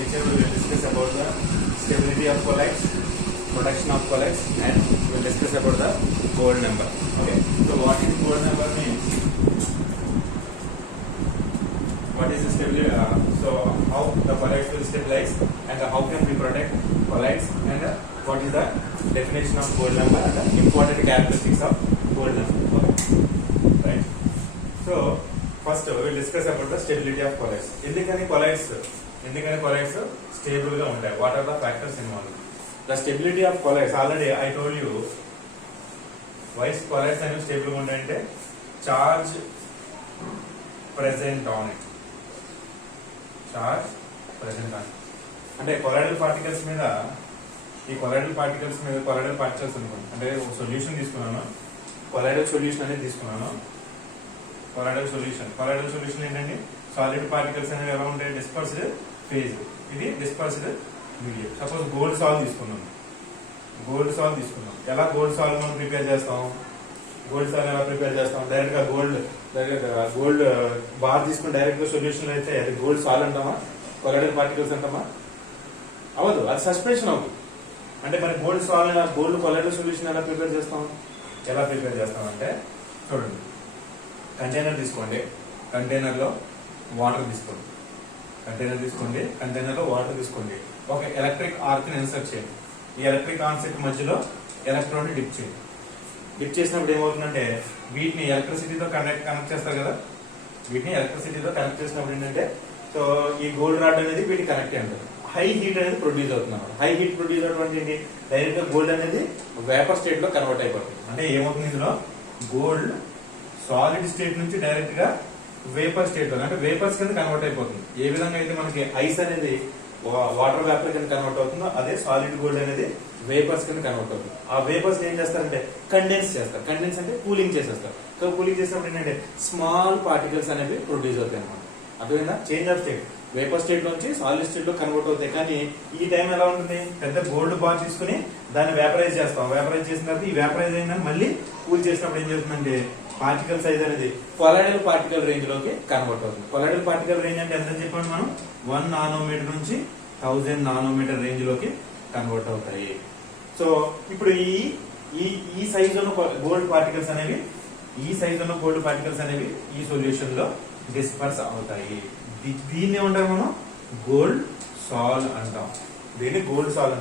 lecture we will discuss about the stability of colloids, production of colloids, and we will discuss about the Gould number. Okay. So what is Gould number means? What is the stability? So how the colloids will stabilize and how can we protect colloids and what is the definition of Gould number and the important characteristics of Gould number. Okay. Right. So first we will discuss about the stability of colloids. ఎందుకని colloids stable గా ఉంటాయి? What are the factors involved? The stability of colloids, already I told you why colloids అనేవి stable గా ఉంటాయంటే charge present on it. Charge present on it. అంటే colloidal particles మీద colloidal particles అనుకోండి. అంటే ఒక సొల్యూషన్ తీసుకున్నాను, కొలాయిడల్ సొల్యూషన్ అనేది తీసుకున్నాను. కొలాయిడల్ సొల్యూషన్ ఏంటంటే సాలిడ్ పార్టికల్స్ అనేవి ఎలా ఉంటాయి? డిస్పర్స్డ్ ఫేజ్, ఇది dispersed medium. Suppose gold sol తీసుకున్నాం. ఎలా గోల్డ్ సాల్వ్ మనం ప్రిపేర్ చేస్తాం? డైరెక్ట్ గా గోల్డ్ బార్ తీసుకుని డైరెక్ట్ గా సొల్యూషన్ అయితే అది గోల్డ్ సాల్వ్ అంటామా? కొలాయిడల్ పార్టికల్స్ అంటామా? అవదు, అది సస్పెన్షన్ అవుతుంది. అంటే మరి గోల్డ్ కొలాయిడల్ సొల్యూషన్ ఎలా ప్రిపేర్ చేస్తాం అంటే చూడండి, కంటైనర్ తీసుకోండి, కంటైనర్లో వాటర్ తీసుకోండి, ఒక ఎలక్ట్రిక్ ఆర్క్ ని ఇన్సర్ట్ చేయండి. ఈ ఎలక్ట్రిక్ ఆర్క్ మధ్యలో ఎలక్ట్రాన్ డిప్ చేయండి. డిప్ చేసినప్పుడు ఏమవుతుందంటే వీటిని ఎలక్ట్రిసిటీతో కనెక్ట్ చేస్తారు కదా. ఏంటంటే సో ఈ గోల్డ్ రాడ్ అనేది వీటికి కనెక్ట్ అయ్యి ఉంటుంది. హై హీట్ అనేది ప్రొడ్యూస్ అవుతుంది. హై హీట్ ప్రొడ్యూస్ అవడం ఏంటి? డైరెక్ట్ గా గోల్డ్ అనేది వేపర్ స్టేట్ లో కన్వర్ట్ అయిపోతుంది. అంటే ఏమవుతుంది, ఇందులో గోల్డ్ సాలిడ్ స్టేట్ నుంచి డైరెక్ట్ గా వేపర్ స్టేట్ లో, అంటే వేపర్స్ కింద కన్వర్ట్ అయిపోతుంది. ఏ విధంగా అయితే మనకి ఐస్ అనేది వాటర్ వేపర్ కింద కన్వర్ట్ అవుతుందో అదే సాలిడ్ గోల్డ్ అనేది వేపర్స్ కింద కన్వర్ట్ అవుతుంది. ఆ వేపర్స్ ఏం చేస్తారంటే కండెన్స్ అంటే కూలింగ్ చేసేస్తారు. సో కూలింగ్ చేసినప్పుడు ఏంటంటే స్మాల్ పార్టికల్స్ అనేవి ప్రొడ్యూస్ అవుతాయి అనమాట. అర్థమైందా? Change of state, vapour state నుంచి సాలిడ్ స్టేట్ లో కన్వర్ట్ అవుతాయి. కానీ ఈ టైం ఎలా ఉంటుంది? పెద్ద గోల్డ్ బార్ తీసుకుని దాన్ని వేపరైజ్ చేస్తాం. వేపరైజ్ చేసిన తర్వాత ఈ వేపరైజ్ అయినా మళ్ళీ కూల్ చేసినప్పుడు ఏం చేస్తుందంటే పార్టికల్ సైజ్ అనేది కొలాయిడల్ పార్టికల్ రేంజ్ లోకి కన్వర్ట్ అవుతుంది. కొలాయిడల్ పార్టికల్ రేంజ్ అంటే ఎంత చెప్పండి మనం? 1 నానోమీటర్ నుంచి 1000 నానోమీటర్ రేంజ్ లోకి కన్వర్ట్ అవుతాయి. సో ఇప్పుడు ఈ సైజ్ ఉన్న గోల్డ్ పార్టికల్స్ అనేవి ఈ సొల్యూషన్ లో డిస్పర్స్ అవుతాయి. దీన్ని ఏమంటారు మనం? గోల్డ్ సాల్ అంటాం.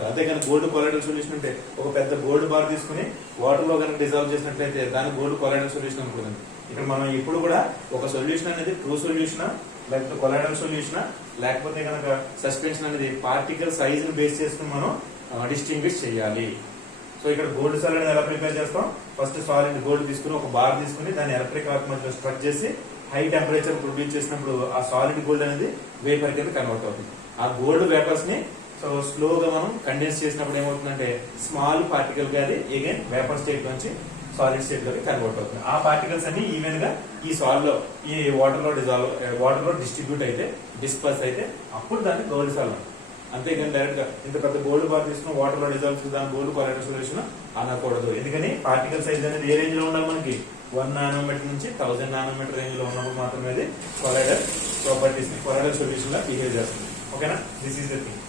అదే కానీ గోల్డ్ కొలాయిడల్ సొల్యూషన్ అంటే ఒక పెద్ద గోల్డ్ బార్ తీసుకుని వాటర్ లో కనుక డిజాల్వ్ చేసినట్లయితే దాన్ని గోల్డ్ కొలాయిడల్ సొల్యూషన్ అనుకుంటుంది. ఇక్కడ మనం ఇప్పుడు కూడా ఒక సొల్యూషన్ అనేది ట్రూ సొల్యూషనా, లేకపోతే కొలాయిడల్ సొల్యూషనా, లేకపోతే కనుక సస్పెన్షన్ అనేది పార్టికల్ సైజ్ ని బేస్ చేసుకుని మనం డిస్టింగ్విష్ చేయాలి. సో ఇక్కడ గోల్డ్ సాల్ అనేది ఎలా ప్రిపేర్ చేస్తాం? ఫస్ట్ సాలిడ్ గోల్డ్ తీసుకుని ఒక బార్ తీసుకుని దాన్ని ఎలక్ట్రిక్ ఆర్క్ మధ్య స్ట్రక్ చేసి హై టెంపరేచర్ ప్రొడ్యూస్ చేసినప్పుడు ఆ సాలిడ్ గోల్డ్ అనేది వేపర్ కింద కన్వర్ట్ అవుతుంది. ఆ గోల్డ్ వేపర్స్ ని సో స్లోగా మనం కండెన్స్ చేసినప్పుడు ఏమవుతుందంటే స్మాల్ పార్టికల్ గా అది అగైన్ వేపర్ స్టేట్ నుంచి సాలిడ్ స్టేట్ లోకి కన్వర్ట్ అవుతుంది. ఆ పార్టికల్స్ అన్ని ఈవెన్ గా ఈ సాల్ లో ఈ వాటర్ లో డిస్ట్రిబ్యూట్ అయితే డిస్పర్స్ అయితే అప్పుడు దాన్ని గోల్డ్ సాల్ అంటారు. అంతేగాని డైరెక్ట్ గా ఇంత పెద్ద గోల్డ్ బార్ తీసుకుని వాటర్ లో డిజాల్వ్ దాని గోల్డ్ కొలాయిడల్ సొల్యూషన్ అనకూడదు. ఎందుకని పార్టికల్ సైజ్ అనేది ఏ రేంజ్ లో ఉండాలి? మనకి 1 నానోమీటర్ నుంచి 1000 నానోమీటర్ రేంజ్ లో ఉన్నప్పుడు మాత్రమే అది కొలాయిడల్ ప్రాపర్టీస్ కొలాయిడల్ సొల్యూషన్ లా బిహేవ్ చేస్తుంది. ఓకేనా? This is the thing.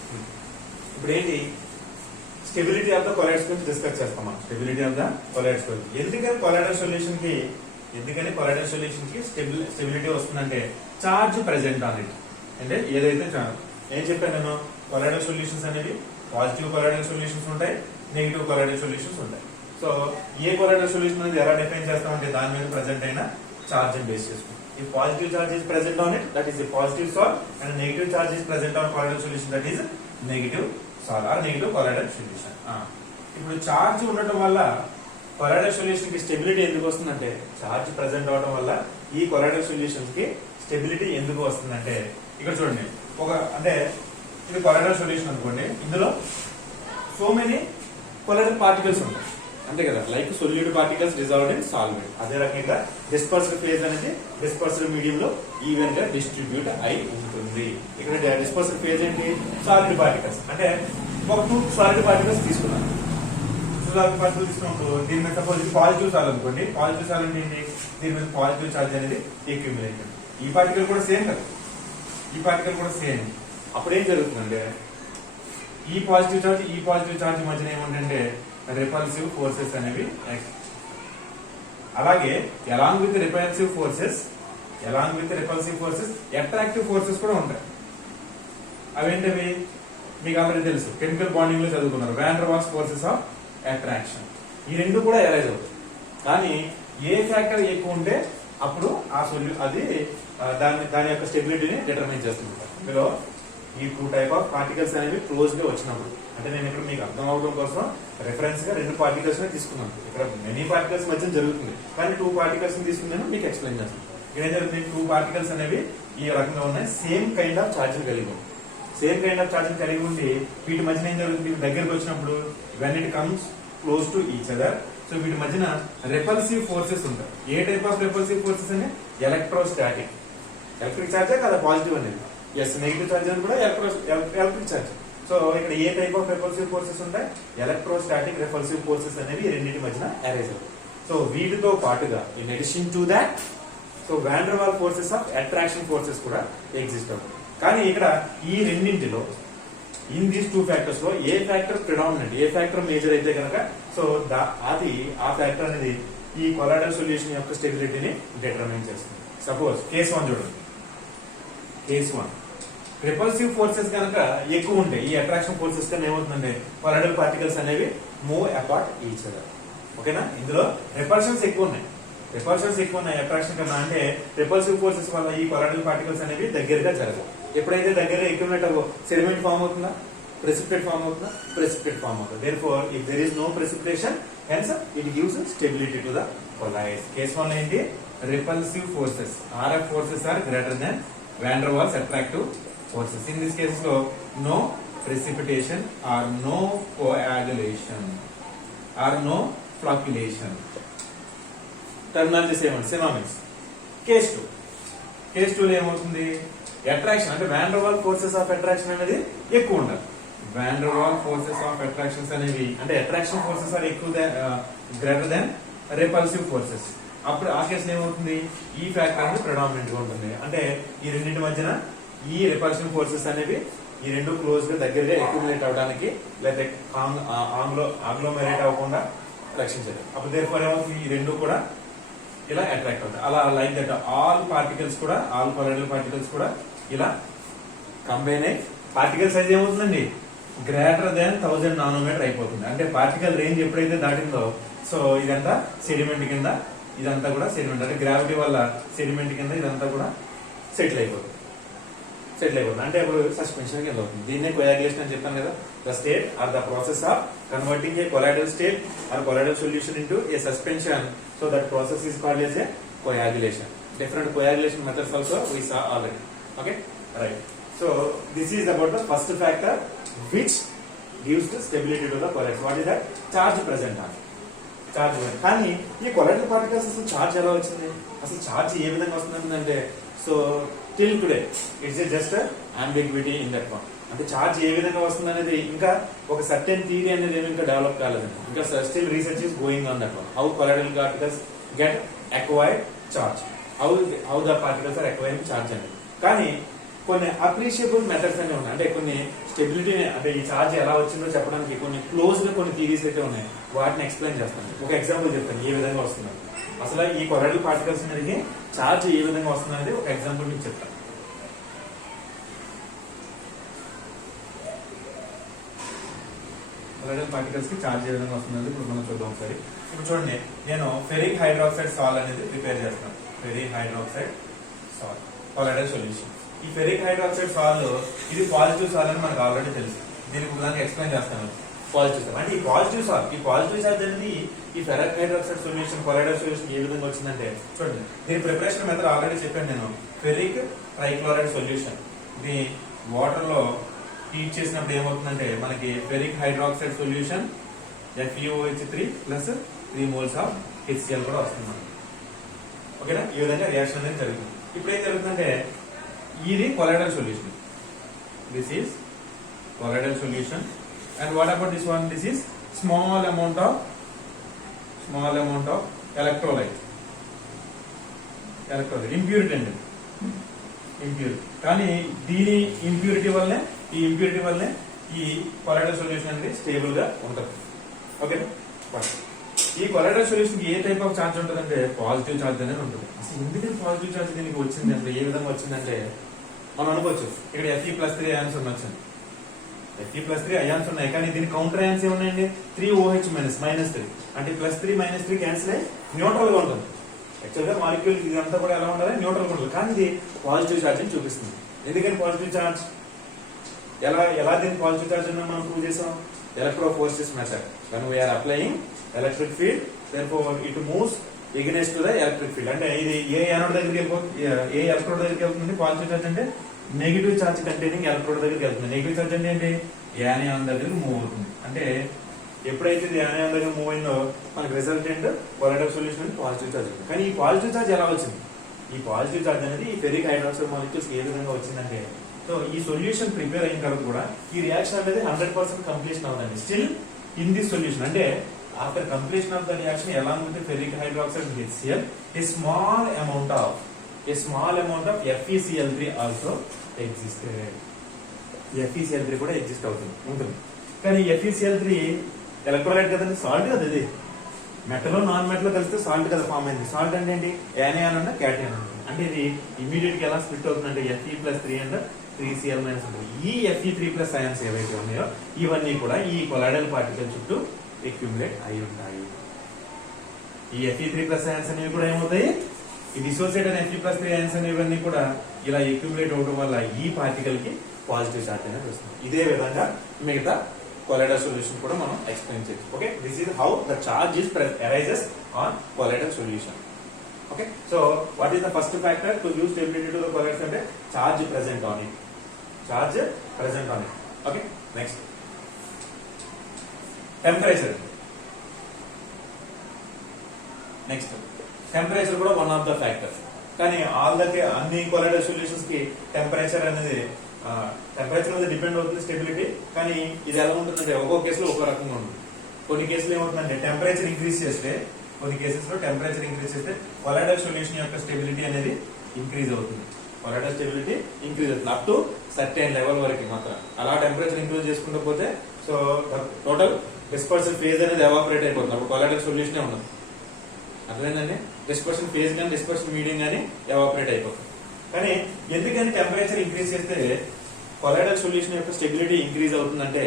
ఇప్పుడు ఏంటి? స్టెబిలిటీ ఆఫ్ ద కొలాయిడ్స్ గురించి డిస్కస్ చేస్తాం మనం. స్టెబిలిటీ ఆఫ్ ద కొలాయిడ్స్ గురించి ఎందుకని కొలాయిడల్ సొల్యూషన్ కి స్టెబిలిటీ వస్తుందంటే చార్జ్ ప్రెసెంట్ ఆన్ ఇట్. అంటే ఏదైతే ఏం చెప్పాను నేను, కొలాయిడల్ సొల్యూషన్స్ అనేవి పాజిటివ్ కొలాయిడల్ సొల్యూషన్స్ ఉంటాయి, నెగిటివ్ కొలాయిడల్ సొల్యూషన్స్ ఉంటాయి. సో ఏ కొలాయిడల్ సొల్యూషన్ అనేది ఎలా డిఫైన్ చేస్తామంటే దాని మీద ప్రెసెంట్ అయిన చార్జ్ ని బేస్ చేసుకుంటాం. If positive charge is present on it, that is a positive salt, and negative charge is present on colloidal solution, that is negative salt or negative colloidal solution. ఇప్పుడు charge ఉండటం వల్ల colloidal solution కి stability ఎందుకు వస్తుందంటే, charge present అవడం వల్ల ఈ colloidal solutions కి స్టెబిలిటీ ఎందుకు వస్తుందంటే, ఇక్కడ చూడండి, అంటే ఇది కొలాయిడల్ సొల్యూషన్ అనుకోండి, ఇందులో సో మెనీ కొలాయిడల్ పార్టికల్స్ ఉంటాయి అంతే కదా, like solute particles dissolved in solvent. అదే రకంగా డిస్పర్స్డ్ ఫేజ్ అనేది డిస్పర్స్డ్ మీడియం లో ఈవెన్ గా డిస్ట్రిబ్యూట్ అయి ఉంటుంది. ఇక్కడ డిస్పర్స్డ్ ఫేజ్ ఏంటి? Solid particles. అంటే ఒక 2 సాలిడ్ పార్టికల్స్ తీసుకున్నాను. తీసుకున్నప్పుడు దీని మీద సపోజ్ ఇది పాజిటివ్ సాల్ అనుకోండి. పాజిటివ్ సాల్ అంటే ఏంటి? దీని మీద పాజిటివ్ చార్జ్ అనేది అక్యుములేటెడ్. ఈ పార్టికల్ కూడా సేమ్ కదా, ఈ పార్టికల్ కూడా సేమ్. అప్పుడు ఏం జరుగుతుందంటే ఈ పాజిటివ్ చార్జ్ మధ్యన ఏముందంటే రిపల్సివ్ ఫోర్సెస్ అనేవి అలాగే along with repulsive forces attractive forces కూడా ఉంటాయి. అవేంటివి మీకు ఆల్రెడీ తెలుసు, కెమికల్ బాండింగ్ లో చదువుకున్నారు, van der Waals forces of attraction. ఈ రెండు కూడా ఎరైజ్ అవుతాయి. కానీ ఏ ఫ్యాక్టర్ ఎక్కువ ఉంటే అప్పుడు అది దాని యొక్క స్టెబిలిటీని డిటర్మైన్ చేస్తుంది. ఇందులో ఈ 2 టైప్ ఆఫ్ పార్టికల్స్ అనేవి క్లోజ్ గా వచ్చినప్పుడు, అంటే నేను ఇక్కడ మీకు అర్థం అవడం కోసం రెఫరెన్స్ గా 2 పార్టికల్స్ తీసుకున్నాను. ఇక్కడ మెనీ పార్టికల్స్ మధ్య జరుగుతుంది, కానీ 2 పార్టికల్స్ తీసుకున్నాను, మీకు ఎక్స్ప్లెయిన్ చేస్తాను. ఇక్కడ ఏం జరుగుతుంది, 2 పార్టికల్స్ అనేవి ఈ రకంగా ఉన్నాయి, సేమ్ కైండ్ ఆఫ్ ఛార్జ్ కలిగి ఉండి వీటి మధ్యన ఏం జరుగుతుంది, దగ్గరకు వచ్చినప్పుడు when it comes close to each other, so వీటి మధ్యన రెపల్సివ్ ఫోర్సెస్ ఉంటాయి. ఏ టైప్ ఆఫ్ రెపల్సివ్ ఫోర్సెస్ అంటే ఎలక్ట్రోస్టాటిక్. ఎలక్ట్రిక్ ఛార్జే కదా పాజిటివ్ అనేది, ఎస్ నెగిటివ్ ఛార్జ్ అని కూడా ఎలక్ట్రిక్ ఛార్జ్. సో ఇక్కడ ఏ టైప్ ఆఫ్ రెపల్సివ్ ఫోర్సెస్ ఉంటాయి, ఎలక్ట్రోస్టాటిక్ రెపల్సివ్ ఫోర్సెస్ అనేవి ఈ రెండింటి మధ్యన అరైజ్ అవుతాయి. సో వీటితో పాటుగా in addition to that so van der Waal forces of attraction forces కూడా ఎగ్జిస్ట్ అవుతాయి. కానీ ఇక్కడ ఈ రెండింటిలో ఇన్ దీస్ 2 ఫ్యాక్టర్స్ లో ఏ ఫ్యాక్టర్ ప్రిడామినెంట్, ఏ ఫ్యాక్టర్ మేజర్ అయితే కనుక సో ఆ ఫ్యాక్టర్ అనేది ఈ కొలాయిడల్ సొల్యూషన్ యొక్క స్టెబిలిటీని డిటర్మైన్ చేస్తుంది. సపోజ్ కేస్ 1 చూడండి. కేస్ 1 రిపల్సివ్ ఫోర్సెస్ కనుక ఎక్కువ ఉంటాయి, ఈ అట్రాక్షన్ ఫోర్సెస్ కన్నా ఏమవుతుందంటే కొలాయిడల్ పార్టికల్స్ అనేవి మూవ్ అపార్ట్ ఈచ్ అదర్. ఓకేనా, ఇందులో రిపల్షన్స్ ఎక్కువ ఉన్నాయి అట్రాక్షన్ కన్నా. అంటే రిపల్సివ్ ఫోర్సెస్ వల్ల ఈ కొలాయిడల్ పార్టికల్స్ అనేవి దగ్గరగా జరగవు. ఎప్పుడైతే దగ్గరగా ఎక్కువ సెడిమెంట్ ఫామ్ అవుతుందా, ప్రెసిపిటేట్ ఫామ్ అవుతుంది. Therefore, if there is no precipitation, hence it gives stability to the colloids. Case 1 ఏంటి, repulsive forces, RF forces are greater than van der Waals attractive forces. In this case లో no precipitation or no coagulation or no flocculation. Terminologies ఏమంటే synonyms. Case 2 లో ఏమవుతుంది, attraction అంటే van der Waal forces of attraction అనేది ఎక్కువ ఉండాలి. Van der Waal forces of attractions అనేవి అంటే అట్రాక్షన్ ఫోర్సెస్ ఆర్ ఎక్కువ గ్రేటర్ దాన్ రిపల్సివ్ ఫోర్సెస్. అప్పుడు ఆ కేసులో ఏమవుతుంది, ఈ ఫ్యాక్టర్ అనేది ప్రెడామినెంట్ గా ఉంటుంది. అంటే ఈ రెండింటి మధ్యన ఈ రిపల్సివ్ ఫోర్సెస్ అనేవి ఈ రెండు క్లోజ్ గా దగ్గరగా అక్యుములేట్ అవడానికి లేదా ఆగ్లోమెరేట్ అవ్వకుండా రక్షించాలి. అప్పుడు దేర్ఫోర్ ఏమవుతుంది, ఈ రెండు కూడా ఇలా అట్రాక్ట్ అవుతాయి. అలా like that all colloidal particles కూడా ఇలా కంబైన్ అయ్యి పార్టికల్ సైజ్ ఏమవుతుందండి, గ్రేటర్ దాన్ 1000 నానోమీటర్ అయిపోతుంది. అంటే పార్టికల్ రేంజ్ ఎప్పుడైతే దాటిందో సో ఇదంతా సెడిమెంట్ కింద, ఇదంతా కూడా సెడిమెంట్ అంటే గ్రావిటీ వల్ల సెడిమెంట్ కింద ఇదంతా కూడా సెటిల్ అయిపోతుంది. అంటే ఇప్పుడు సస్పెన్షన్ కింద అవుతుంది. దీన్నే కోయాగులేషన్ అని చెప్పాను కదా. The state or the process of converting A colloidal state or colloidal solution into A suspension. So that process is called as a coagulation. Different coagulation methods also we saw already. Okay, right. So this is about the first factor which gives the stability to the colloids. What is that? Charge present on. Charge. కానీ ఈ colloidal particles అసలు charge ఎలా వచ్చింది, అసలు charge ఏ విధంగా వస్తుందంటే so till today it's just ambiguity in that one. అంటే charge ఏ విధంగా వస్తుంది అనేది ఇంకా ఒక సర్టెన్ థియరీ అనేది ఏమి ఇంకా డెవలప్ కాలేదండి. ఇంకా still research is going on that one. How colloidal particles get acquired charge, how the particles are acquiring charge అనేది. కానీ కొన్ని అప్రిషియబుల్ మెథడ్స్ అనేవి ఉన్నాయి. అంటే కొన్ని స్టెబిలిటీని అంటే ఈ చార్జ్ ఎలా వచ్చిందో చెప్పడానికి కొన్ని క్లోజ్ గా కొన్ని థియరీస్ అయితే ఉన్నాయి. వాటిని ఎక్స్ప్లెయిన్ చేస్తాను. ఒక ఎగ్జాంపుల్ చెప్తాను ఏ విధంగా వస్తుంది అసలు ఈ కొలాయిడల్ పార్టికల్స్ అనేది చార్జ్ ఏ విధంగా వస్తుంది అనేది ఒక ఎగ్జాంపుల్ మీకు చెప్తాను. కొలాయిడల్ పార్టికల్స్ కి చార్జ్ ఏ విధంగా వస్తుంది ఇప్పుడు మనం చూద్దాం ఒకసారి. ఇప్పుడు చూడండి, నేను ఫెరిక్ హైడ్రాక్సైడ్ సాల్ అనేది ప్రిపేర్ చేస్తాను. ఫెరిక్ హైడ్రాక్సైడ్ సాల్ కొలాయిడల్ సొల్యూషన్. ఈ ఫెరిక్ హైడ్రాక్సైడ్ సాల్ ఇది పాజిటివ్ సాల్ అని మనకు ఆల్రెడీ తెలుసు. దీనికి దానికి ఎక్స్ప్లెయిన్ చేస్తాను. పాజిటివ్ సాల్ అంటే ఈ పాజిటివ్ చార్జ్ అనేది ఈ ferric hydroxide solution colloidal solution ఏ విధంగా వచ్చిందంటే చూడండి, దీని ప్రిపరేషన్ మెథడ్ ఆల్రెడీ చెప్పాను నేను. ఫెరిక్ ట్రైక్లోరైడ్ సొల్యూషన్ ఇది వాటర్ లో హీట్ చేసినప్పుడు ఏమవుతుందంటే మనకి ferric hydroxide solution FeOH3 plus 3 moles of HCl కూడా వస్తుంది మనకి. ఓకేనా, ఈ విధంగా రియాక్షన్ అనేది జరుగుతుంది. ఇప్పుడు ఏం జరుగుతుందంటే ఇది colloidal solution, this is colloidal solution. And what about this one, this is small amount of electrolyte impurity అండి. ఇంప్యూర్. కానీ దీని ఇంప్యూరిటీ వల్లనే ఈ కొలాయిడల్ సొల్యూషన్ అనేది స్టేబుల్ గా ఉంటుంది. ఓకే, ఈ colloidal solution A type of charge ఉంటుందంటే పాజిటివ్ చార్జ్ అనేది ఉంటుంది. అసలు ఎందుకని పాజిటివ్ చార్జ్ దీనికి వచ్చింది అంటే ఏ విధంగా వచ్చిందంటే మనం అనుకోవచ్చు ఇక్కడ Fe+3 అయాన్స్ వచ్చింది. Fe+3 అయాన్స్ ఉన్నాయి, కానీ దీని కౌంటర్ అయాన్స్ ఏమున్నాయండి 3OH -3 అంటే +3 -3 క్యాన్సిల్ అయ్యి న్యూట్రల్ గా ఉంటుంది. యాక్చువల్ గా మాలిక్యూల్ ఇదంతా కూడా ఎలా ఉండాలి, న్యూట్రల్ గా ఉంటుంది. కానీ ఇది పాజిటివ్ చార్జ్ అని చూపిస్తుంది. ఎందుకని పాజిటివ్ చార్జ్, ఎలా దీని పాజిటివ్ చార్జ్ అని మనం ప్రూవ్ చేసాం, ఎలక్ట్రోఫోరెసిస్ method. when we are applying electric field, therefore it moves against the electric field. అంటే ఇది ఏ యానోడ్ దగ్గరికి వెళ్ళిపోతుంది, ఏ ఎలక్ట్రోడ్ దగ్గరికి వెళ్తుంది. పాజిటివ్ చార్జ్ అంటే నెగిటివ్ చార్జ్ కంటైనింగ్ ఎలక్ట్రోడ్ దగ్గరికి వెళ్తుంది. నెగిటివ్ చార్జ్ అంటే ఏంటి, యానియాన్ దగ్గరికి మూవ్ అవుతుంది. అంటే ఎప్పుడైతే ఇది యానియాన్ దగ్గర మూవ్ అయిందో మనకి రిజల్టెంట్ కొలాయిడల్ సొల్యూషన్ అని పాజిటివ్ చార్జ్. కానీ ఈ పాజిటివ్ చార్జ్ ఎలా వచ్చింది, ఈ పాజిటివ్ చార్జ్ అనేది ఈ ఫెరిక్ హైడ్రాక్సైడ్ మాలిక్యూల్స్ ఏ విధంగా వచ్చిందంటే, సో ఈ సొల్యూషన్ ప్రిపేర్ అయిన తర్వాత కూడా ఈ రియాక్షన్ అనేది 100% కంప్లీషన్ అవుతుంది. స్టిల్ ఇన్ దిస్ సొల్యూషన్ అంటే after completion of the reaction along with the ferric hydroxide and HCl, a small amount of FeCl3 also existed. FeCl3 కూడా ఎగ్జిస్ట్ ఉంటుంది. కానీ FeCl3 ఎలక్ట్రోలైట్ కదండి, సాల్ట్ కదా. ఇది మెటల్ నాన్ మెటల్ కలిస్తే salt కదా form అయింది. సాల్ట్ అంటే ఏంటి, యానియాన్ అన్న క్యాటియాన్ అంటే ఇది ఇమీడియట్ గా ఎలా స్ప్లిట్ అవుతుందంటే Fe+3 అండ్ 3Cl- ఉంటుంది. ఈ Fe3+ అయాన్స్ ఏవైతే ఉన్నాయో ఇవన్నీ కూడా ఈ కొలాయిడల్ పార్టికల్ చుట్టూ అక్యుములేట్ అయి ఉంటాయి. ఈ Fe3+ అయాన్స్ అనేవి కూడా ఏమవుతాయి, ఈ డిసోసియేట్ అయిన Fe+3 అయాన్స్ అనేవన్నీ కూడా ఇలా అక్యుములేట్ అవడం వల్ల ఈ పార్టికల్ కి పాజిటివ్ చార్జ్ అనేది వస్తుంది. ఇదే విధంగా మిగతా కొలాయిడల్ సొల్యూషన్ కూడా మనం ఎక్స్ప్లెయిన్ చేయొచ్చు. Okay, this is how the charge is arises on colloidal solution. Okay, so what is the first factor to give stability to the colloidals అంటే charge present on it. Okay, next temperature. Temperature కూడా one of the factors. కానీ అన్ని colloidal solutions కి temperature అనేది depend అవుతుంది stability. కానీ ఇది ఎలా ఉంటుందంటే ఒక్కో కేసులో ఒక్కో రకంగా ఉంటుంది. కొన్ని కేసులు ఏమవుతుందంటే టెంపరేచర్ ఇంక్రీజ్ చేస్తే కొలాయిడల్ సొల్యూషన్ యొక్క స్టెబిలిటీ అనేది ఇంక్రీజ్ అవుతుంది. అప్ టు సర్టెన్ లెవెల్ వరకు మాత్రం. అలా టెంపరేచర్ ఇంక్రీజ్ చేసుకుంటూ పోతే సో టోటల్ డిస్పర్షన్ ఫేజ్ అనేది ఎవాపరేట్ అయిపోతుంది. అప్పుడు కొలాయిడల్ సొల్యూషన్ ఉండదు. అర్థమైందండి, డిస్పర్షన్ ఫేజ్ కానీ డిస్పర్షన్ మీడియం కానీ ఎవాపరేట్ అయిపోతుంది. కానీ ఎందుకని టెంపరేచర్ ఇంక్రీజ్ చేస్తే కొలాయిడల్ సొల్యూషన్ యొక్క స్టెబిలిటీ ఇంక్రీజ్ అవుతుందంటే,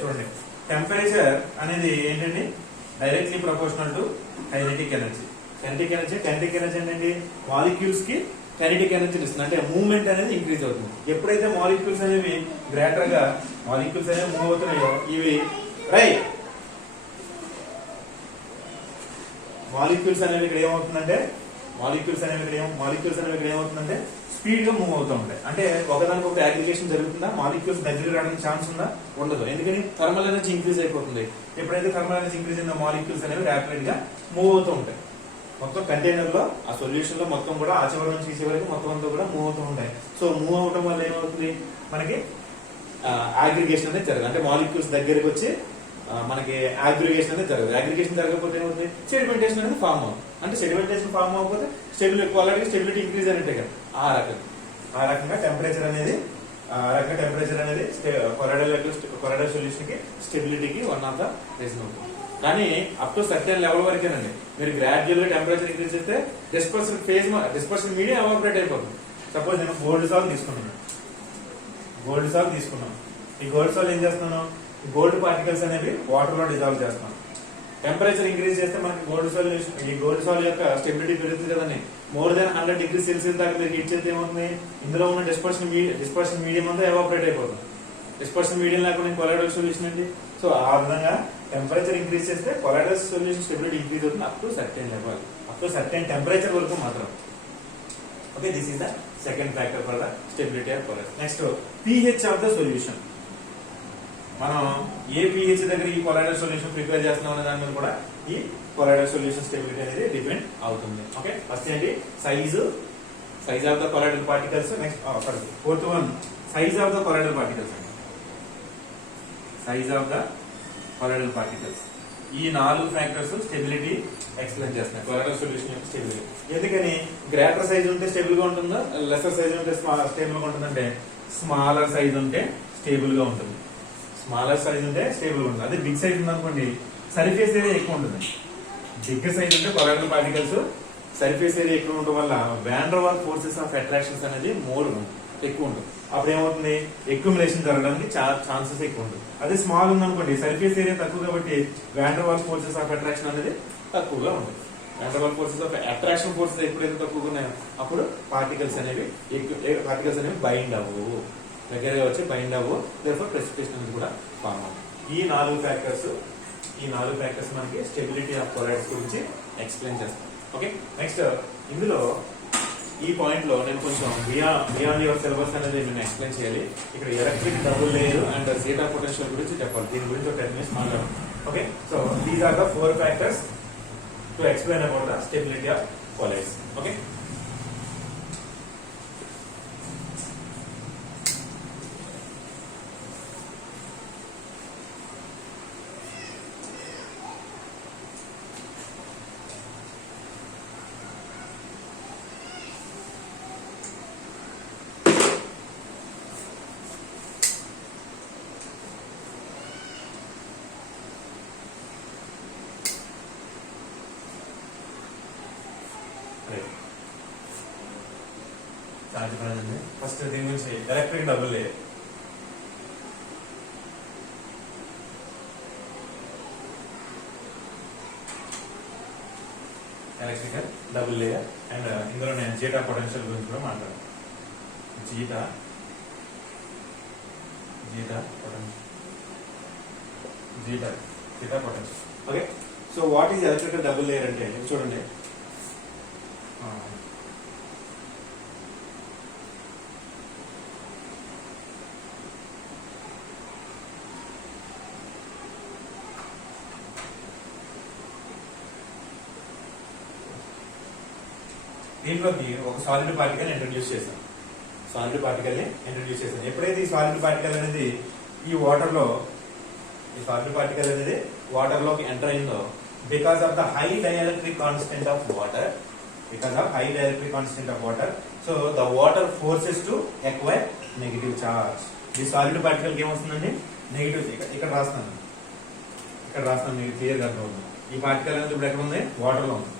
చూడండి, టెంపరేచర్ అనేది ఏంటండి directly proportional to kinetic energy. Kinetic energy ఏంటండి, మాలిక్యూల్స్ కి కైనెటిక్ ఎనర్జీ ఇస్తుంది. అంటే మూవ్మెంట్ అనేది ఇంక్రీజ్ అవుతుంది. ఎప్పుడైతే మాలిక్యూల్స్ అనేవి గ్రేటర్ గా మూవ్ అవుతున్నాయో ఇవి మాలిక్యూల్స్ అనేవి ఇక్కడ ఏమవుతుందంటే స్పీడ్ గా మూవ్ అవుతూ ఉంటాయి. అంటే ఒకదానికొక అగ్రిగేషన్ జరుగుతుందా, మాలిక్యూల్స్ దగ్గర రావడానికి ఛాన్స్ ఉందా, ఉండదు. ఎందుకని థర్మల్ ఎనర్జీ ఇంక్రీజ్ అయిపోతుంది. ఎప్పుడైతే థర్మల్ ఎనర్జీ ఇంక్రీజ్ అయిందో మాలిక్యూల్స్ అనేవి ర్యాపిడ్ గా మూవ్ అవుతూ ఉంటాయి. మొత్తం కంటైనర్ లో ఆ సొల్యూషన్ లో మొత్తం కూడా ఆ చివరి నుంచి ఈ చివరికి మొత్తం అంతా కూడా మూవ్ అవుతూ ఉంటాయి. సో మూవ్ అవడం వల్ల ఏమవుతుంది, మనకి అగ్రిగేషన్ అనేది జరగదు. అంటే మాలిక్యూల్స్ దగ్గరికి వచ్చి మనకి అగ్రిగేషన్ అనేది జరగదు. అగ్రిగేషన్ జరగకపోతే ఏమవుతుంది, సెడిమెంటేషన్ అనేది ఫామ్ అవుతుంది. అంటే సెడిమెంటేషన్ ఫామ్ అవ్వకపోతే స్టెబిలిటీ ఇంక్రీజ్ అనేది కదా. ఆ రకంగా టెంపరేచర్ అనేది కొలాయిడల్ సొల్యూషన్ కి స్టెబిలిటీకి వన్ ఆఫ్ ద రీజన్ అవుతుంది. కానీ అప్ టు సర్టెన్ లెవెల్ వరకేనండి. మీరు గ్రాడ్యువల్ గా టెంపరేచర్ ఇంక్రీజ్ చేస్తే డిస్పర్షన్ మీడియం ఎవాపరేట్ అయిపోతుంది. సపోజ్ నేను గోల్డ్ సాల్ట్ తీసుకున్నాను. ఈ గోల్డ్ సాల్ట్ ఏం చేస్తున్నాను, గోల్డ్ పార్టికల్స్ అనేవి వాటర్ లో డిజాల్వ్ చేస్తున్నాను. టెంపరేచర్ ఇంక్రీజ్ చేస్తే మనకి గోల్డ్ సాల్ట్ యొక్క స్టెబిలిటీ పెరుగుతుంది కదండి. మోర్ దాన్ 100 degrees Celsius దాకా మీరు హీట్ చేస్తే ఏమవుతుంది, ఇందులో ఉన్న డిస్పర్షన్ మీడియం అంతా ఎవాపరేట్ అయిపోతుంది. డిస్పర్షన్ మీడియం లేకుండా కొలాయిడల్ సొల్యూషన్ అండి. సో ఆ విధంగా టెంపరేచర్ ఇంక్రీజ్ చేస్తే కొలాయిడల్ సొల్యూషన్ స్టెబిలిటీ ఇంక్రీజ్ అవుతుంది up to certain level, up to certain temperature వరకు మాత్రం. Okay, this is the second factor for the stability of colloidal. Next pH of the solution. మనం ఏ pH దగ్గర ఈ colloidal solution prepare చేస్తున్నాం అనే దాని మీద కూడా ఈ కొలాయిడల్ సొల్యూషన్ స్టెబిలిటీ అనేది డిపెండ్ అవుతుంది. ఓకే, ఫస్ట్ ఏంటి, size of the colloidal particles. Next fourth one size of the colloidal particles. ఈ 4 ఫ్యాక్టర్స్ స్టెబిలిటీ ఎక్స్ప్లెయిన్ చేస్తాయి కొలాయిడల్ సొల్యూషన్ యొక్క స్టెబిలిటీ. ఎందుకని గ్రేటర్ సైజ్ ఉంటే స్టేబుల్ గా ఉంటుందా, లెసర్ సైజ్ ఉంటే స్టేబుల్ గా ఉంటుందంటే స్మాలర్ సైజ్ ఉంటే స్టేబుల్ గా ఉంటుంది. స్మాలర్ సైజ్ ఉంటే స్టేబుల్ గా ఉంటుంది. అదే బిగ్ సైజ్ ఉందనుకోండి సర్ఫేస్ ఏరియా ఎక్కువ ఉంటుంది. బిగ్ సైజ్ ఉంటే కొలాయిడల్ పార్టికల్స్ సర్ఫేస్ ఏరియా ఎక్కువ ఉండడం వల్ల van der Waals forces of attractions అనేది ఎక్కువ ఉంటుంది. అప్పుడు ఏమవుతుంది, అక్యుములేషన్ జరగడానికి ఛాన్సెస్ ఎక్కువ ఉంటుంది. అదే స్మాల్ ఉందనుకోండి సర్ఫేస్ ఏరియా తక్కువ కాబట్టి van der Waals forces of attraction అనేది తక్కువగా ఉంటుంది. Van der Waals forces of attraction forces ఎప్పుడైతే తక్కువగా ఉన్నాయో అప్పుడు పార్టికల్స్ అనేవి బైండ్ అవ్వవు, దగ్గరగా వచ్చి బైండ్ అవ్వవు. దేర్ఫోర్ ప్రెసిపిటేషన్ అనేది కూడా ఫార్మ్ అవ్వదు. ఈ 4 ఫ్యాక్టర్స్ మనకి స్టెబిలిటీ ఆఫ్ కొలాయిడ్స్ గురించి ఎక్స్ప్లెయిన్ చేస్తాం. ఓకే, నెక్స్ట్ ఇందులో ఈ పాయింట్ లో నేను కొంచెం బియాండ్ యువర్ సిలబస్ అనేది నేను ఎక్స్ప్లెయిన్ చేయాలి. ఇక్కడ electric double layer and zeta potential గురించి చెప్పాలి. దీని గురించి ఒక 10 minutes మాట్లాడాలి. Okay, so these are the 4 factors to explain about the stability of colloids. Okay, first దీని గురించి electric double layer. Electrical double layer and ఇందులో నేను జీటా పొటెన్షియల్ గురించి కూడా మాట్లాడాను. Zeta potential. Okay, so what is electrical double layer అంటే చూడండి, దీంట్లోకి ఒక సాలిడ్ పార్టికల్ ఇంట్రడ్యూస్ చేశాను. ఎప్పుడైతే ఈ సాలిడ్ పార్టికల్ అనేది ఈ వాటర్ లోకి ఎంటర్ అయిందో, because of the high dielectric constant of water, so the water forces to acquire negative charge. ఈ సాలిడ్ పార్టికల్ కి ఏమొస్తుందండి, నెగిటివ్. ఇక్కడ రాస్తాను మీకు క్లియర్ గా అర్థమవుతుంది. ఈ పార్టికల్ అనేది ఇప్పుడు ఎక్కడ ఉంది, వాటర్ లో ఉంది.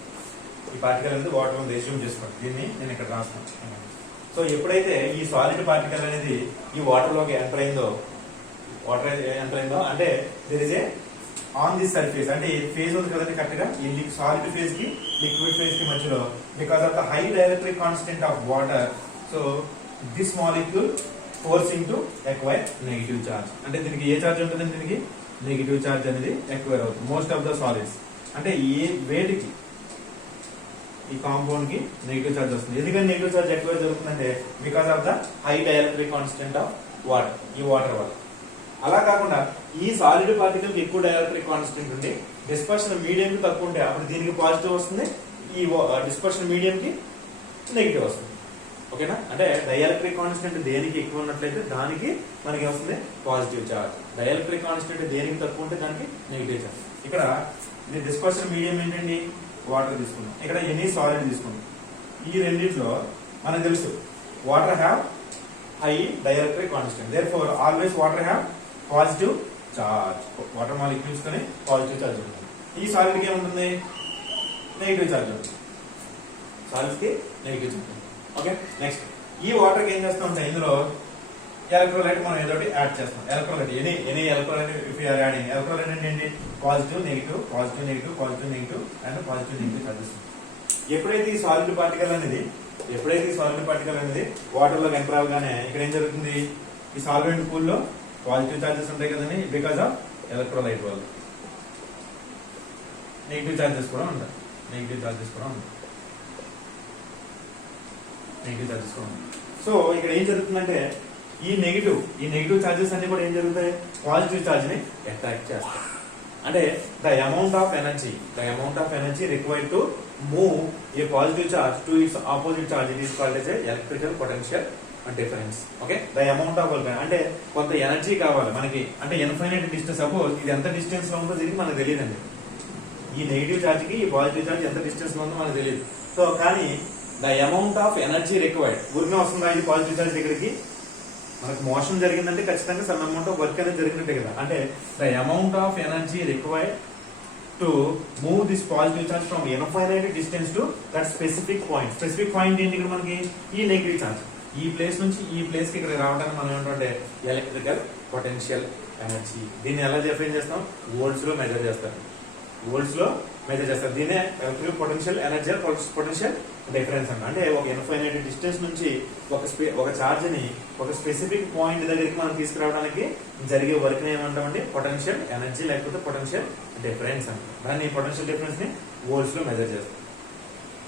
అస్యూమ్ చేసుకోండి. దీన్ని నేను ఇక్కడ రాస్తాను. సో ఎప్పుడైతే ఈ సాలిడ్ పార్టికల్ అనేది ఈ వాటర్ లోకి ఎంటర్ అయిందో అంటే there is a on this surface, అంటే ఫేజ్ ఉంది కదండి కరెక్ట్ గా, ఈ సాలిడ్ ఫేజ్ కి లిక్విడ్ ఫేజ్ కి మధ్యలో, because of the high dielectric constant of water, so this molecule forcing to acquire negative charge. అంటే దీనికి ఏ చార్జ్ ఉంటుందండి, దీనికి నెగిటివ్ చార్జ్ అనేది ఎక్వైర్ అవుతుంది. మోస్ట్ ఆఫ్ ద సాలిడ్స్ అంటే ఏ వేటికి ఈ కాంపౌండ్ కి నెగిటివ్ చార్జ్ వస్తుంది. ఎందుకని నెగిటివ్ చార్జ్ ఎక్కువ జరుగుతుందంటే because of the high dielectric constant of water, ఈ వాటర్ వల్ల. అలా కాకుండా ఈ సాలిడ్ పార్టికల్ కి ఎక్కువ డైఎలక్ట్రిక్ కాన్స్టెంట్ ఉండి డిస్పర్షన్ మీడియం కి తక్కువ ఉంటే అప్పుడు దీనికి పాజిటివ్ వస్తుంది, ఈ డిస్పర్షన్ మీడియం కి నెగిటివ్ వస్తుంది. ఓకేనా, అంటే డైఎలక్ట్రిక్ కాన్స్టెంట్ దేనికి ఎక్కువ ఉన్నట్లయితే దానికి మనకి వస్తుంది పాజిటివ్ చార్జ్, డైఎలక్ట్రిక్ కాన్స్టెంట్ దేనికి తక్కువ ఉంటే దానికి నెగిటివ్ చార్జ్. ఇక్కడ ఇది డిస్పర్షన్ మీడియం ఏంటండి, వాటర్ తీసుకున్నాం. ఇక్కడ ఎనీ సాలిడ్ తీసుకున్నాం. ఈ రెండింటిలో మనకు తెలుసు water have high dielectric constant, therefore always water have positive charge. Water molecules తోనే పాజిటివ్ చార్జ్ ఉంటుంది. ఈ సాలిడ్ కి ఏముంటుంది, నెగిటివ్ చార్జ్ ఉంటుంది. సాలిడ్స్ కి నెగిటివ్ చార్జ్ ఉంటుంది. ఓకే, నెక్స్ట్ ఈ వాటర్ కి ఏం చేస్తాం అంటే ఇందులో ఎలక్ట్రోలైట్ మనం ఏదో యాడ్ చేస్తాం. Electrolyte any electrolyte if you are adding, electrolyte అంటే ఏంటి, positive negative and positive negative charges. ఎప్పుడైతే ఈ సాలిడ్ పార్టికల్ అనేది వాటర్ లో ఎంటర్ అవగానే ఇక్కడ ఏం జరుగుతుంది, ఈ సాల్వెంట్ పూల్ లో పాజిటివ్ చార్జెస్ ఉంటాయి కదండి, బికాస్ ఆఫ్ ఎలక్ట్రోలైట్ వల్ల. నెగిటివ్ చార్జెస్ కూడా ఉంటాయి. సో ఇక్కడ ఏం జరుగుతుందంటే ఈ నెగిటివ్ చార్జెస్ అన్ని కూడా ఏం జరుగుతాయి, పాజిటివ్ చార్జ్ ని అట్రాక్ట్ చేస్తాయి. అంటే the amount of energy required to move A positive charge to it's opposite charge, it is called as electrical potential difference. Okay, the amount of అంటే కొంత ఎనర్జీ కావాలి మనకి, అంటే ఇన్ఫైనైట్ డిస్టెన్స్. సపోజ్ ఇది ఎంత డిస్టెన్స్ లో ఉందో దీనికి మనకు తెలియదండి. ఈ నెగిటివ్ ఛార్జ్ కి ఈ పాజిటివ్ ఛార్జ్ ఎంత డిస్టెన్స్ లో ఉందో మనకు తెలియదు. సో కానీ the amount of energy required, ఊరికే వస్తుందా ఇది పాజిటివ్ ఛార్జ్ దగ్గరికి, మనకు మోషన్ జరిగిందంటే ఖచ్చితంగా సమ్ అమౌంట్ ఆఫ్ వర్క్ అనేది జరిగినట్టే కదా. అంటే the amount of energy required to move this positive charge from infinite distance to that specific point. Specific point ఏంటి ఇక్కడ మనకి, ఈ నెగిటివ్ ఛార్జ్. ఈ ప్లేస్ నుంచి ఈ ప్లేస్ కి ఇక్కడ రావడానికి మనం ఏంటంటే ఎలక్ట్రికల్ పొటెన్షియల్ ఎనర్జీ. దీన్ని ఎలా డిఫైన్ చేస్తాం, వోల్ట్స్ లో మెజర్ చేస్తారు. వోల్ట్స్ లో మెజర్ చేస్తారు. దీనే electrical potential energy, potential difference అంటే ఒక ఇన్ఫైనైట్ డిస్టెన్స్ నుంచి ఒక ఛార్జ్ ని ఒక స్పెసిఫిక్ పాయింట్ దగ్గరికి మనం తీసుకురావడానికి జరిగే వర్క్ ని ఏమంటామంటే పొటెన్షియల్ ఎనర్జీ లేకపోతే పొటెన్షియల్ డిఫరెన్స్ అంటాం. దాన్ని పొటెన్షియల్ డిఫరెన్స్ ని వోల్ట్స్ లో మెజర్ చేస్తాం.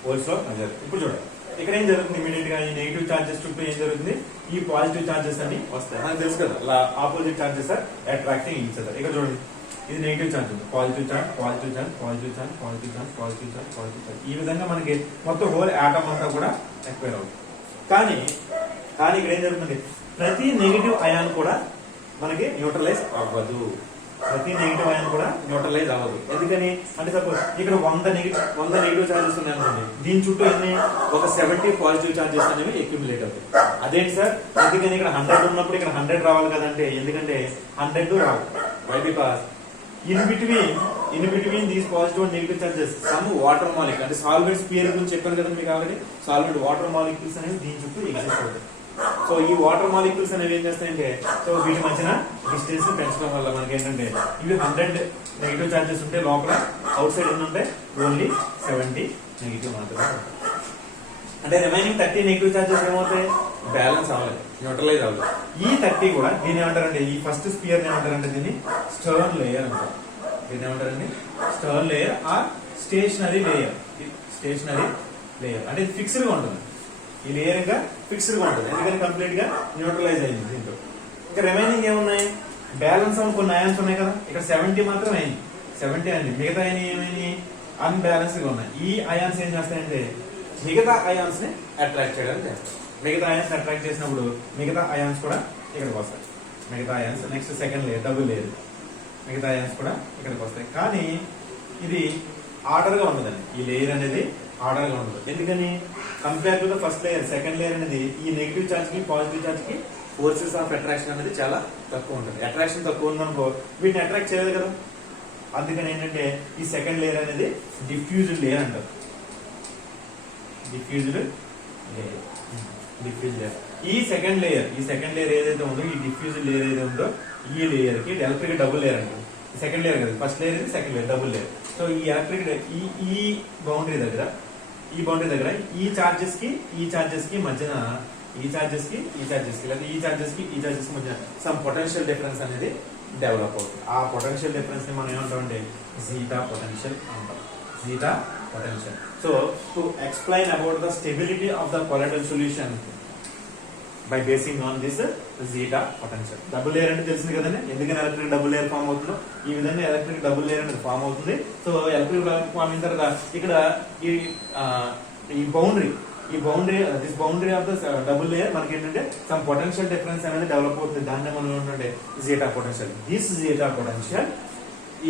వోల్ట్స్ లో మెజర్. ఇప్పుడు చూడండి ఇక్కడ ఏం జరుగుతుంది, ఇమీడియట్ గా ఈ నెగిటివ్ చార్జెస్ చుట్టూ ఏం జరుగుతుంది, ఈ పాజిటివ్ చార్జెస్ అని వస్తాయి. మనకు తెలుసు కదా opposite charges are attracting each other. ఇక్కడ చూడండి ఇది నెగిటివ్ చార్జ్ ఉంది, positive charge, positive charge, positive charge, positive charge, positive charge, positive charge. ఈ విధంగా మనకి మొత్తం హోల్ ఆటమ్ అంతా కూడా ఎక్వైర్ అవుతుంది. కానీ ఇక్కడ ఏం జరుగుతుంది, ప్రతి నెగిటివ్ అయాన్ కూడా మనకి న్యూట్రలైజ్ అవ్వదు. ప్రతి నెగిటివ్ అయాన్ కూడా న్యూట్రలైజ్ అవ్వదు. ఎందుకని అంటే సపోజ్ ఇక్కడ 100 నెగిటివ్ చార్జెస్ ఉన్నాయి అనుకోండి, దీని చుట్టూ ఎన్ని ఒక 70 పాజిటివ్ చార్జెస్ అనేవి అక్యుములేట్ అవుతాయి. అదేంటి సార్, ఎందుకని ఇక్కడ 100 ఉన్నప్పుడు ఇక్కడ 100 రావాలి కదంటే, ఎందుకంటే 100 రావు. Why? Because in between these positive and negative charges some water molecule, అంటే సాల్వెంట్ స్పియర్ గురించి చెప్పాను కదా మీకు ఆల్రెడీ. సాల్వెంట్ వాటర్ మాలిక్యూల్స్ అనేవి దీని చుట్టూ ఎగ్జిస్ట్ అవుతాయి. సో ఈ వాటర్ మాలిక్యూల్స్ అనేవి ఏం చేస్తాయంటే, సో వీటి మధ్యన డిస్టెన్స్ పెంచడం వల్ల మనకి ఏంటంటే ఇవి 100 నెగిటివ్ చార్జెస్ ఉంటే లోపల అవుట్ సైడ్ ఎన్ని ఉంటాయి, ఓన్లీ 70 నెగిటివ్ మాత్రమే. అంటే రిమైనింగ్ 30 నెగిటివ్ చార్జెస్ ఏమవుతాయి, బ్యాలెన్స్ అవ్వలేదు, న్యూట్రలైజ్ అవ్వలేదు. ఈ 30 కూడా దీని ఏమంటారంటే, ఈ ఫస్ట్ స్పియర్ ఏమంటారంటే దీన్ని స్టర్న్ లేయర్ అంటారు. దీన్ని ఏమంటారండి, Stern layer or stationary layer. Stationary layer అంటే ఫిక్స్డ్ గా ఉంటుంది. ఈ లేయర్ ఇంకా ఫిక్స్డ్ గా ఉంటుంది, ఎందుకని కంప్లీట్ గా న్యూట్రలైజ్ అయింది దీంతో. ఇంకా రిమైనింగ్ ఏమున్నాయి, బ్యాలెన్స్ అవ్వని కొన్ని అయాన్స్ ఉన్నాయి కదా. ఇక్కడ 70 మాత్రం అయింది, 70 అయింది. మిగతా ఏమైంది, అన్బ్యాలెన్స్డ్ గా ఉన్నాయి. ఈ అయాన్స్ ఏం చేస్తాయంటే మిగతా అయాన్స్ ని అట్రాక్ట్ చేయడానికి చేస్తాయి. మిగతా అయాన్స్ అట్రాక్ట్ చేసినప్పుడు మిగతా అయాన్స్ కూడా ఇక్కడికి వస్తాయి. మిగతా ions next second layer, double layer, మిగతా అయాన్స్ కూడా ఇక్కడికి వస్తాయి. కానీ ఇది ఆర్డర్ గా ఉండదండి. ఈ లేయర్ అనేది ఆర్డర్ గా ఉండదు. ఎందుకని, compare to the first layer, second layer అనేది ఈ నెగిటివ్ చార్జ్ కి పాజిటివ్ చార్జ్ కి ఫోర్సెస్ ఆఫ్ అట్రాక్షన్ అనేది చాలా తక్కువ ఉంటుంది. అట్రాక్షన్ తక్కువ ఉందనుకో వీటిని అట్రాక్ట్ చేయలేదు కదా. అందుకని ఏంటంటే ఈ సెకండ్ లేయర్ అనేది డిఫ్యూజ్డ్ లేయర్ అంటారు. Diffused layer. ఈ సెకండ్ లేయర్ ఏదైతే ఉందో, ఈ డిఫ్యూజ్డ్ లేయర్ ఏదైతే ఉందో, ఈ లేయర్ కి ఎలక్ట్రిక్ డబుల్ లేయర్ అంటారు. సెకండ్ లేయర్ కదా, ఫస్ట్ లేయర్ ఇది, second layer double layer. So ఈ ఎలక్ట్రిక్ ఈ బౌండరీ దగ్గర ఈ చార్జెస్ కి మధ్యన ఈ చార్జెస్ కి లేదా ఈ చార్జెస్ కి మధ్యన సమ్ పొటెన్షియల్ డిఫరెన్స్ అనేది డెవలప్ అవుతుంది. ఆ పొటెన్షియల్ డిఫరెన్స్ ని మనం ఏమంటామంటే జీటా పొటెన్షియల్ అంటాం. Zeta potential. So to explain about the stability of the colloidal solution by basing on this zeta potential. Double layer అంటే తెలిసింది కదండి, ఎందుకని ఎలక్ట్రిక్ డబుల్ లేయర్ ఫామ్ అవుతుందో. ఈ విధంగా ఎలక్ట్రిక్ డబుల్ లేయర్ అనేది ఫామ్ అవుతుంది. సో ఎలక్ట్రిక్ ఫామ్ అయిన తర్వాత ఇక్కడ ఈ boundary this boundary of the double layer మనకి ఏంటంటే సమ్ పొటెన్షియల్ డిఫరెన్స్ అనేది డెవలప్ అవుతుంది. దాన్ని మనం ఏంటంటే zeta potential. This zeta potential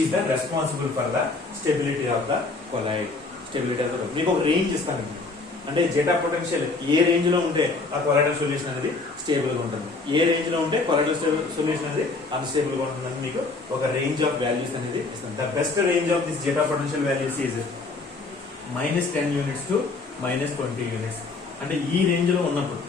is the responsible for the stability of the colloid. Stability of the, మీకు ఒక రేంజ్ ఇస్తాను, అంటే జీటా పొటెన్షియల్ ఏ రేంజ్ లో ఉంటే ఆ కొలాయిడల్ సొల్యూషన్ అనేది స్టేబుల్ గా ఉంటుంది, ఏ రేంజ్ లో ఉంటే కొలాయిడల్ సొల్యూషన్ అనేది అన్స్టేబుల్ గా ఉంటుందని మీకు ఒక రేంజ్ ఆఫ్ వాల్యూస్ అనేది ఇస్తాను. The best range of this zeta potential values is -10 units to -20 units. అంటే ఈ రేంజ్ లో ఉన్నప్పుడు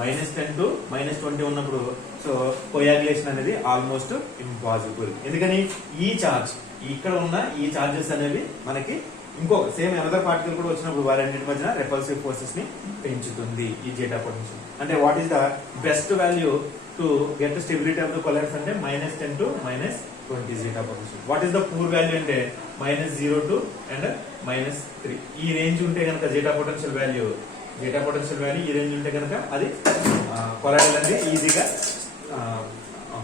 -10 టు -20 ఉన్నప్పుడు సో కోయాగులేషన్ అనేది ఆల్మోస్ట్ ఇంపాసిబుల్. ఎందుకని ఈ చార్జ్ ఇక్కడ ఉన్న ఈ చార్జెస్ అనేవి మనకి ఇంకొక సేమ్ అనదర్ పార్టికల్ కూడా వచ్చినప్పుడు వారంటి మధ్యన రెపల్సివ్ ఫోర్సెస్ ని పెంచుతుంది ఈ జీటా పొటెన్షియల్. అంటే what is the best value to get the stability of the colloids అంటే -10 to -20 zeta potential. What is the poor value అంటే -0 టు అండ్ -3. ఈ రేంజ్ ఉంటే కనుక జీటా పొటెన్షియల్ వాల్యూ ఈ రేంజ్ ఉంటే కనుక అది కొలాయిడల్ అనేది ఈజీగా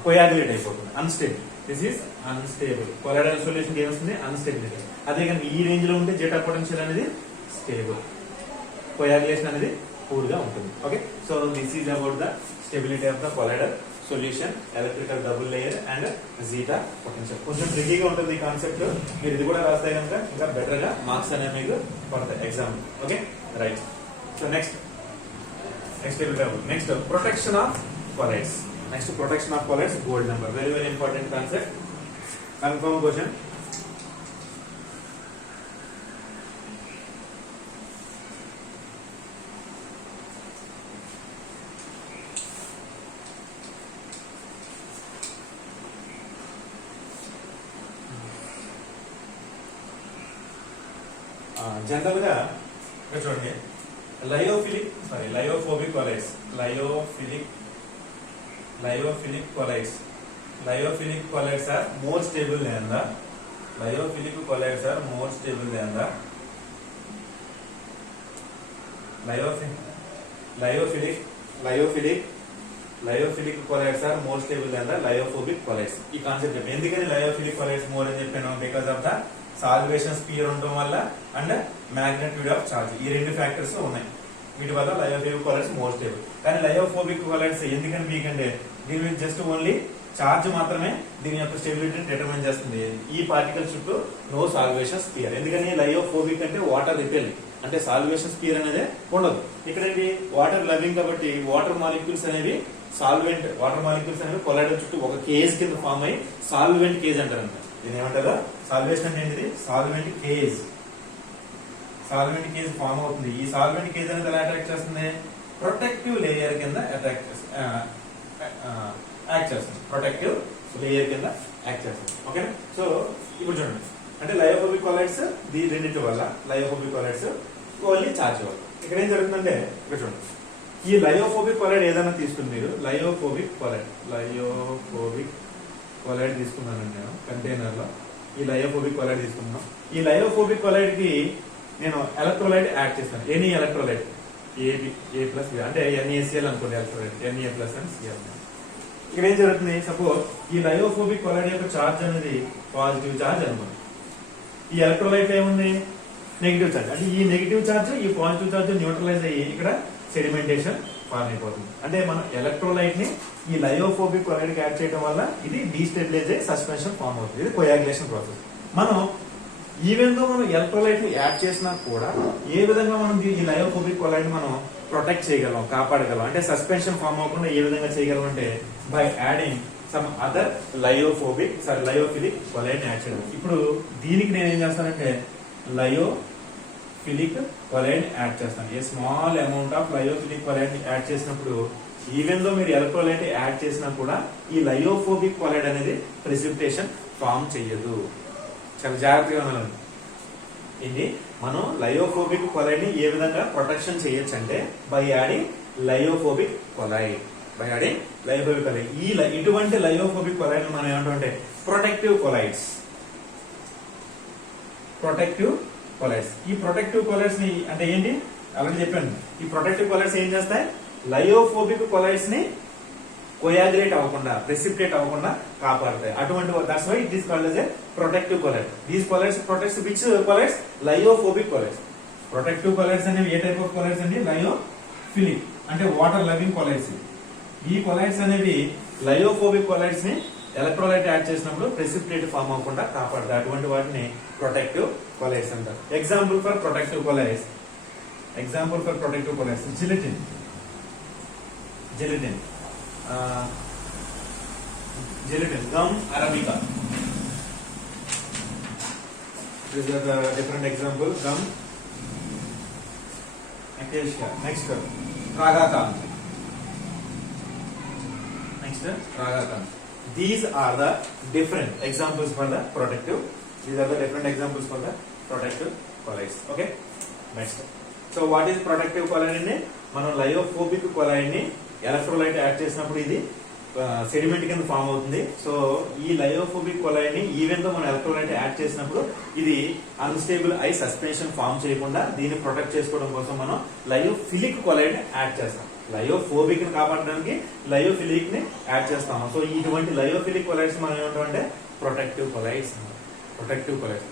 కోయాగులేట్ అయిపోతుంది. Unstable, this is unstable. Colloidal solution ఏమొస్తుంది, అన్స్టేబిలిటీ. అదే కానీ ఈ రేంజ్ లో ఉంటే జీటా పొటెన్షియల్ అనేది స్టేబుల్, కోయాగులేషన్ అనేది పూర్ గా ఉంటుంది. Okay, so this is about the stability of the colloidal solution, electrical double layer and zeta potential. కొంచెం ట్రికీగా ఉంటుంది ఈ కాన్సెప్ట్. మీరు ఇది కూడా రాస్తే కనుక ఇంకా బెటర్ గా మార్క్స్ అనేవి మీకు పడతాయి exam. Okay right. So next protection of colloids. Next protection of colloids, gold number, very very important concept. Confirm question. General గా చూడండి, lyophobic colloids, lyophilic colloids are more stable than the lyophilic colloids are more stable than the lyophilic colloids are more stable than the lyophobic colloids. ఈ concept చెప్పి ఎందుకని lyophilic colloids more అని చెప్పాను, because of the solvation sphere ఉండటం వల్ల and magnitude of charge, ఈ రెండు factors ఉన్నాయి. వీటి వల్ల లయోఫిలిక్ కొలైడ్స్ మోర్ స్టేబుల్. కానీ లయోఫోబిక్ కొలైడ్స్ ఎందుకని వీక్ అంటే దీని మీద జస్ట్ ఓన్లీ చార్జ్ మాత్రమే దీని యొక్క స్టెబిలిటీని డిటర్మైన్ చేస్తుంది. ఈ పార్టికల్ చుట్టూ నో సాల్వేషన్ స్పియర్. ఎందుకని లయోఫోబిక్ అంటే వాటర్ రిపెల్, అంటే సాల్వేషన్ స్పియర్ అనేది ఉండదు. ఇక్కడ వాటర్ లవింగ్ కాబట్టి వాటర్ మాలిక్యూల్స్ అనేవి కొలైడర్ చుట్టూ ఒక కేజ్ కింద ఫామ్ అయ్యి సాల్వెంట్ కేజ్ అంటారంట. దీని ఏమంటారు? సాల్వేషన్ అంటే ఏంటిది? సాల్వెంట్ కేజ్ ఫామ్ అవుతుంది. ఈ సాల్వెంట్ కేజ్ అనేది ఎలా అట్రాక్ట్ చేస్తుంది? ప్రొటెక్టివ్ లేయర్ కింద యాక్ట్ చేస్తుంది. ఓకేనా? సో ఇప్పుడు చూడండి, అంటే లయోఫోబిక్ కొలైడ్స్ దీని రెండింటి వల్ల, లయోఫోబిక్ కొలైడ్స్ ఓన్లీ చార్జ్ వల్ల. ఇక్కడ ఏం జరుగుతుందంటే ఇక్కడ చూడండి, ఈ లయోఫోబిక్ కొలైడ్ ఏదైనా తీసుకుని మీరు లయోఫోబిక్ కొలైడ్ తీసుకున్నానండి నేను కంటైనర్ లో. ఈ లయోఫోబిక్ కొలైడ్ తీసుకున్నాను. ఈ లయోఫోబిక్ కొలైడ్ కి నేను ఎలక్ట్రోలైట్ యాడ్ చేస్తాను. ఎనీ ఎలక్ట్రోలైట్ ఏ ప్లస్ అంటే NaCl అనుకోండి, electrolyte Na plus and Cl. ఇక్కడ ఏం జరుగుతుంది? సపోజ్ ఈ లయోఫోబిక్ కొలైడ్ యొక్క చార్జ్ అనేది పాజిటివ్ చార్జ్ అనుకోండి. ఈ ఎలక్ట్రోలైట్ ఏముంది? Negative charge. అంటే ఈ నెగిటివ్ చార్జ్ ఈ పాజిటివ్ చార్జ్ న్యూట్రలైజ్ అయ్యి ఇక్కడ సెడిమెంటేషన్ ఫార్మ్ అయిపోతుంది. అంటే మనం ఎలక్ట్రోలైట్ ని ఈ లయోఫోబిక్ కొలైడ్ కి యాడ్ చేయడం వల్ల ఇది డీస్టెబిలైజ్ అయ్యి సస్పెన్షన్ ఫార్మ్ అవుతుంది. ఇది కోయాగులేషన్ ప్రాసెస్. మనం ఈవెన్ దో మనం ఎలక్ట్రోలైట్ ని యాడ్ చేసినా కూడా ఏ విధంగా మనం ఈ లయోఫోబిక్ కొలైడ్ మనం ప్రొటెక్ట్ చేయగలం, కాపాడగలం, అంటే సస్పెన్షన్ ఫార్మ్ అవ్వకుండా ఏ విధంగా చేయగలం అంటే by adding some other lyophilic collide add చేయడం. ఇప్పుడు దీనికి నేను ఏం చేస్తానంటే లయోఫిలిక్ కొలైడ్ యాడ్ చేస్తాను. A small amount of lyophilic collide add చేసినప్పుడు ఈవెన్ దో మీరు ఎలక్ట్రోలైట్ యాడ్ చేసినా కూడా ఈ లయోఫోబిక్ కొలైడ్ అనేది ప్రెసిపిటేషన్ ఫార్మ్ చెయ్యదు. చాలా జాగ్రత్తగా ఉండాలి. ఇది మనం లయోఫోబిక్ కొలైడ్ ని ఏ విధంగా ప్రొటెక్షన్ చేయొచ్చు అంటే బై యాడింగ్ లయోఫోబిక్ కొలైడ్. ఇటువంటి లయోఫోబిక్ కొలైడ్ మనం ఏమంటామంటే ప్రొటెక్టివ్ కొలైడ్స్. ఈ ప్రొటెక్టివ్ కొలైడ్స్ ని అంటే ఏంటి అలాగే చెప్పాను. ఈ ప్రొటెక్టివ్ కొలైడ్స్ ఏం చేస్తాయి? లయోఫోబిక్ కొలైడ్స్ ని కోయాగులేట్ అవ్వకుండా, ప్రెసిపిటేట్ అవ్వకుండా కాపాడతాయి. అటువంటి that's why it is called as a protective colloid. These colloids protects which colloids? Lyophobic colloids. Protective colloids అనేవి ఏ టైప్ ఆఫ్ colloids అండి? లయోఫిలిక్ అంటే వాటర్ లవింగ్ కొలైడ్స్. ఈ కొలైడ్స్ అనేవి లయోఫోబిక్ కొలైడ్స్ ని ఎలక్ట్రోలైట్ యాడ్ చేసినప్పుడు ప్రెసిపిటేట్ ఫార్మ్ అవ్వకుండా కాపాడతాయి. అటువంటి వాటిని ప్రొటెక్టివ్ కొలైడ్స్ అంటారు. Example for protective colloids gelatin, gum arabica. These are the different example. Gum acacia. Next, ragacan. These are the different examples for the protective. Colloids. Okay. Next. So what is protective colloid? మనం lyophobic collide ని electrolyte add చేసినప్పుడు ఇది sediment కింద form అవుతుంది. So ఈ lyophobic collide ని even తో మనం ఎలక్ట్రోలైట్ యాడ్ చేసినప్పుడు ఇది అన్స్టేబుల్ ఐ సస్పెన్షన్ ఫామ్ చేయకుండా దీన్ని ప్రొటెక్ట్ చేసుకోవడం కోసం మనం లయోఫిలిక్ కొలైడ్ యాడ్ చేస్తాం. లయోఫోబిక్ ని కాపాడడానికి లయోఫిలిక్ ని యాడ్ చేస్తాము. సో ఇటువంటి లయోఫిలిక్ కొలైడ్స్ మనం ఏమంటామంటే protective colloids.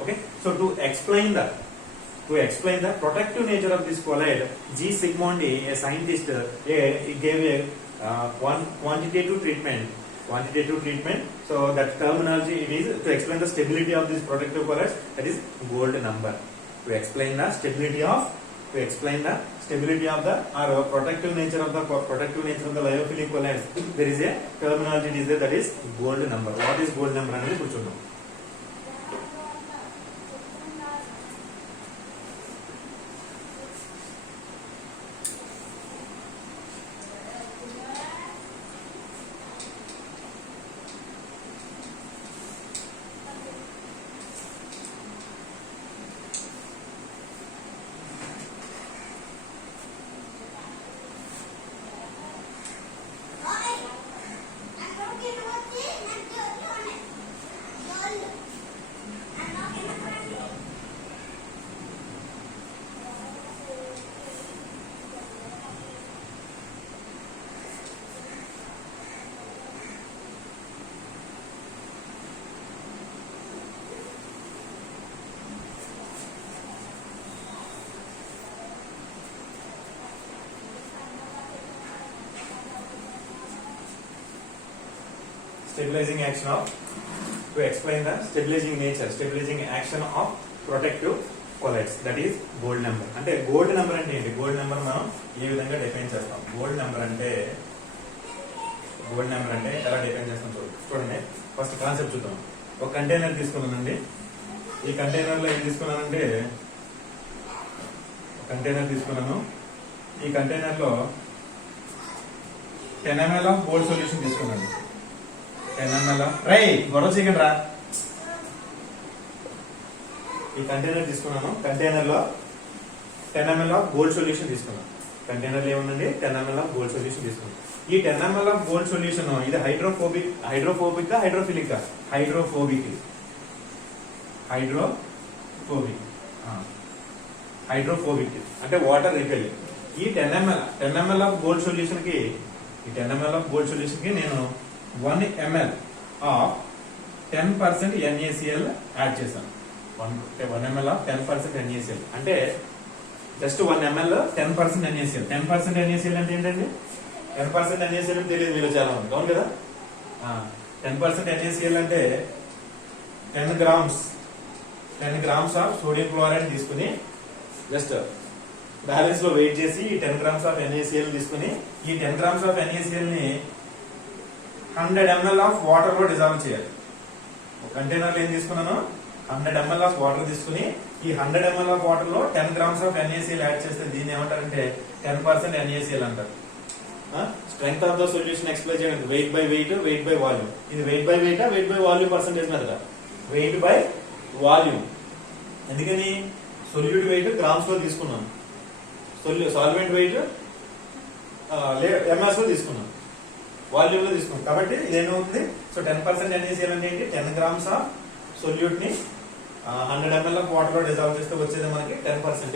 Okay. So to explain the protective nature of this colloid, G. Sigmondi, a scientist, gave a quantitative treatment. So that terminology it is to explain the stability of these protective colloids, that is gold number. To explain the stability of the or protective nature of the lyophilic colloids, there is a terminology it is there, that is gold number. What is gold number అనేది ఇప్పుడు చూద్దాం. Stabilizing action of, to explain the stabilizing action of protective colloids, that is gold number. అంటే gold number అంటే ఏంటి? Gold number మనం ఏ విధంగా define చేస్తాం? Gold number అంటే ఎలా డిఫైన్ చేస్తాం చూడండి. ఫస్ట్ కాన్సెప్ట్ చూద్దాం. ఒక కంటైనర్ తీసుకున్నానండి. ఈ కంటైనర్ లో ఏం తీసుకున్నానంటే ఈ కంటైనర్ లో 10 ml ఆఫ్ గోల్డ్ సొల్యూషన్ తీసుకున్నాను. 10 ml గొడవ చేయకండి రా. ఈ కంటైనర్ తీసుకున్నాను. కంటైనర్ లో 10 ml ఆఫ్ గోల్డ్ సొల్యూషన్ తీసుకున్నాను. కంటైనర్ లో ఏముందండి? 10 ml ఆఫ్ గోల్డ్ సొల్యూషన్ తీసుకున్నాను. ఈ 10 ml ఆఫ్ గోల్డ్ సొల్యూషన్ ఇది హైడ్రోఫోబిక్ హైడ్రోఫిలిక్ హైడ్రోఫోబిక్ అంటే వాటర్ రిపెలింగ్. ఈ 10 ml ఆఫ్ గోల్డ్ సొల్యూషన్ కి నేను 1 ml ఆఫ్ 10% NaCl యాడ్ చేశాను. 1 ml ఆఫ్ 10% NaCl అంటే జస్ట్ 1 ml 10% NaCl. 10% NaCl అంటే ఏంటండి? 10% NaCl అని తెలియదు మీరు చాలా మంది, అవును కదా? 10% NaCl అంటే 10 grams ఆఫ్ సోడియం క్లోరైడ్ తీసుకుని జస్ట్ బ్యాలెన్స్ లో వెయిట్ చేసి ఈ 10 grams ఆఫ్ NaCl తీసుకుని ఈ 10 grams ఆఫ్ NaCl ని 100 ml ఆఫ్ వాటర్ లో డిజాల్వ్ చేయాలి. ఒక కంటైనర్ లో ఏం తీసుకున్నాను? 100 ml ఆఫ్ వాటర్ తీసుకుని ఈ 100 ml ఆఫ్ వాటర్ లో 10 grams ఆఫ్ NaCl యాడ్ చేస్తే దీన్ని ఏమంటారంటే 10% NaCl అంటారు. Strength of the solution explain చేయడానికి వెయిట్ బై వాల్యూమ్. ఇది weight by volume percentage method. Weight by volume. ఎందుకని? సొల్యూట్ వెయిట్ గ్రామ్స్ లో తీసుకున్నాను, సాల్వెంట్ వెయిట్ ఎంఎస్ లో తీసుకున్నాను, వాల్యూమ్ లో తీసుకున్నాం. కాబట్టి ఇదేమవుతుంది? సో 10% NaCl అంటే ఏంటి? 10 grams ఆఫ్ సొల్యూట్ ని 100 ml ఆఫ్ వాటర్ లో డిజాల్వ్ చేస్తే వచ్చేది మనకి 10%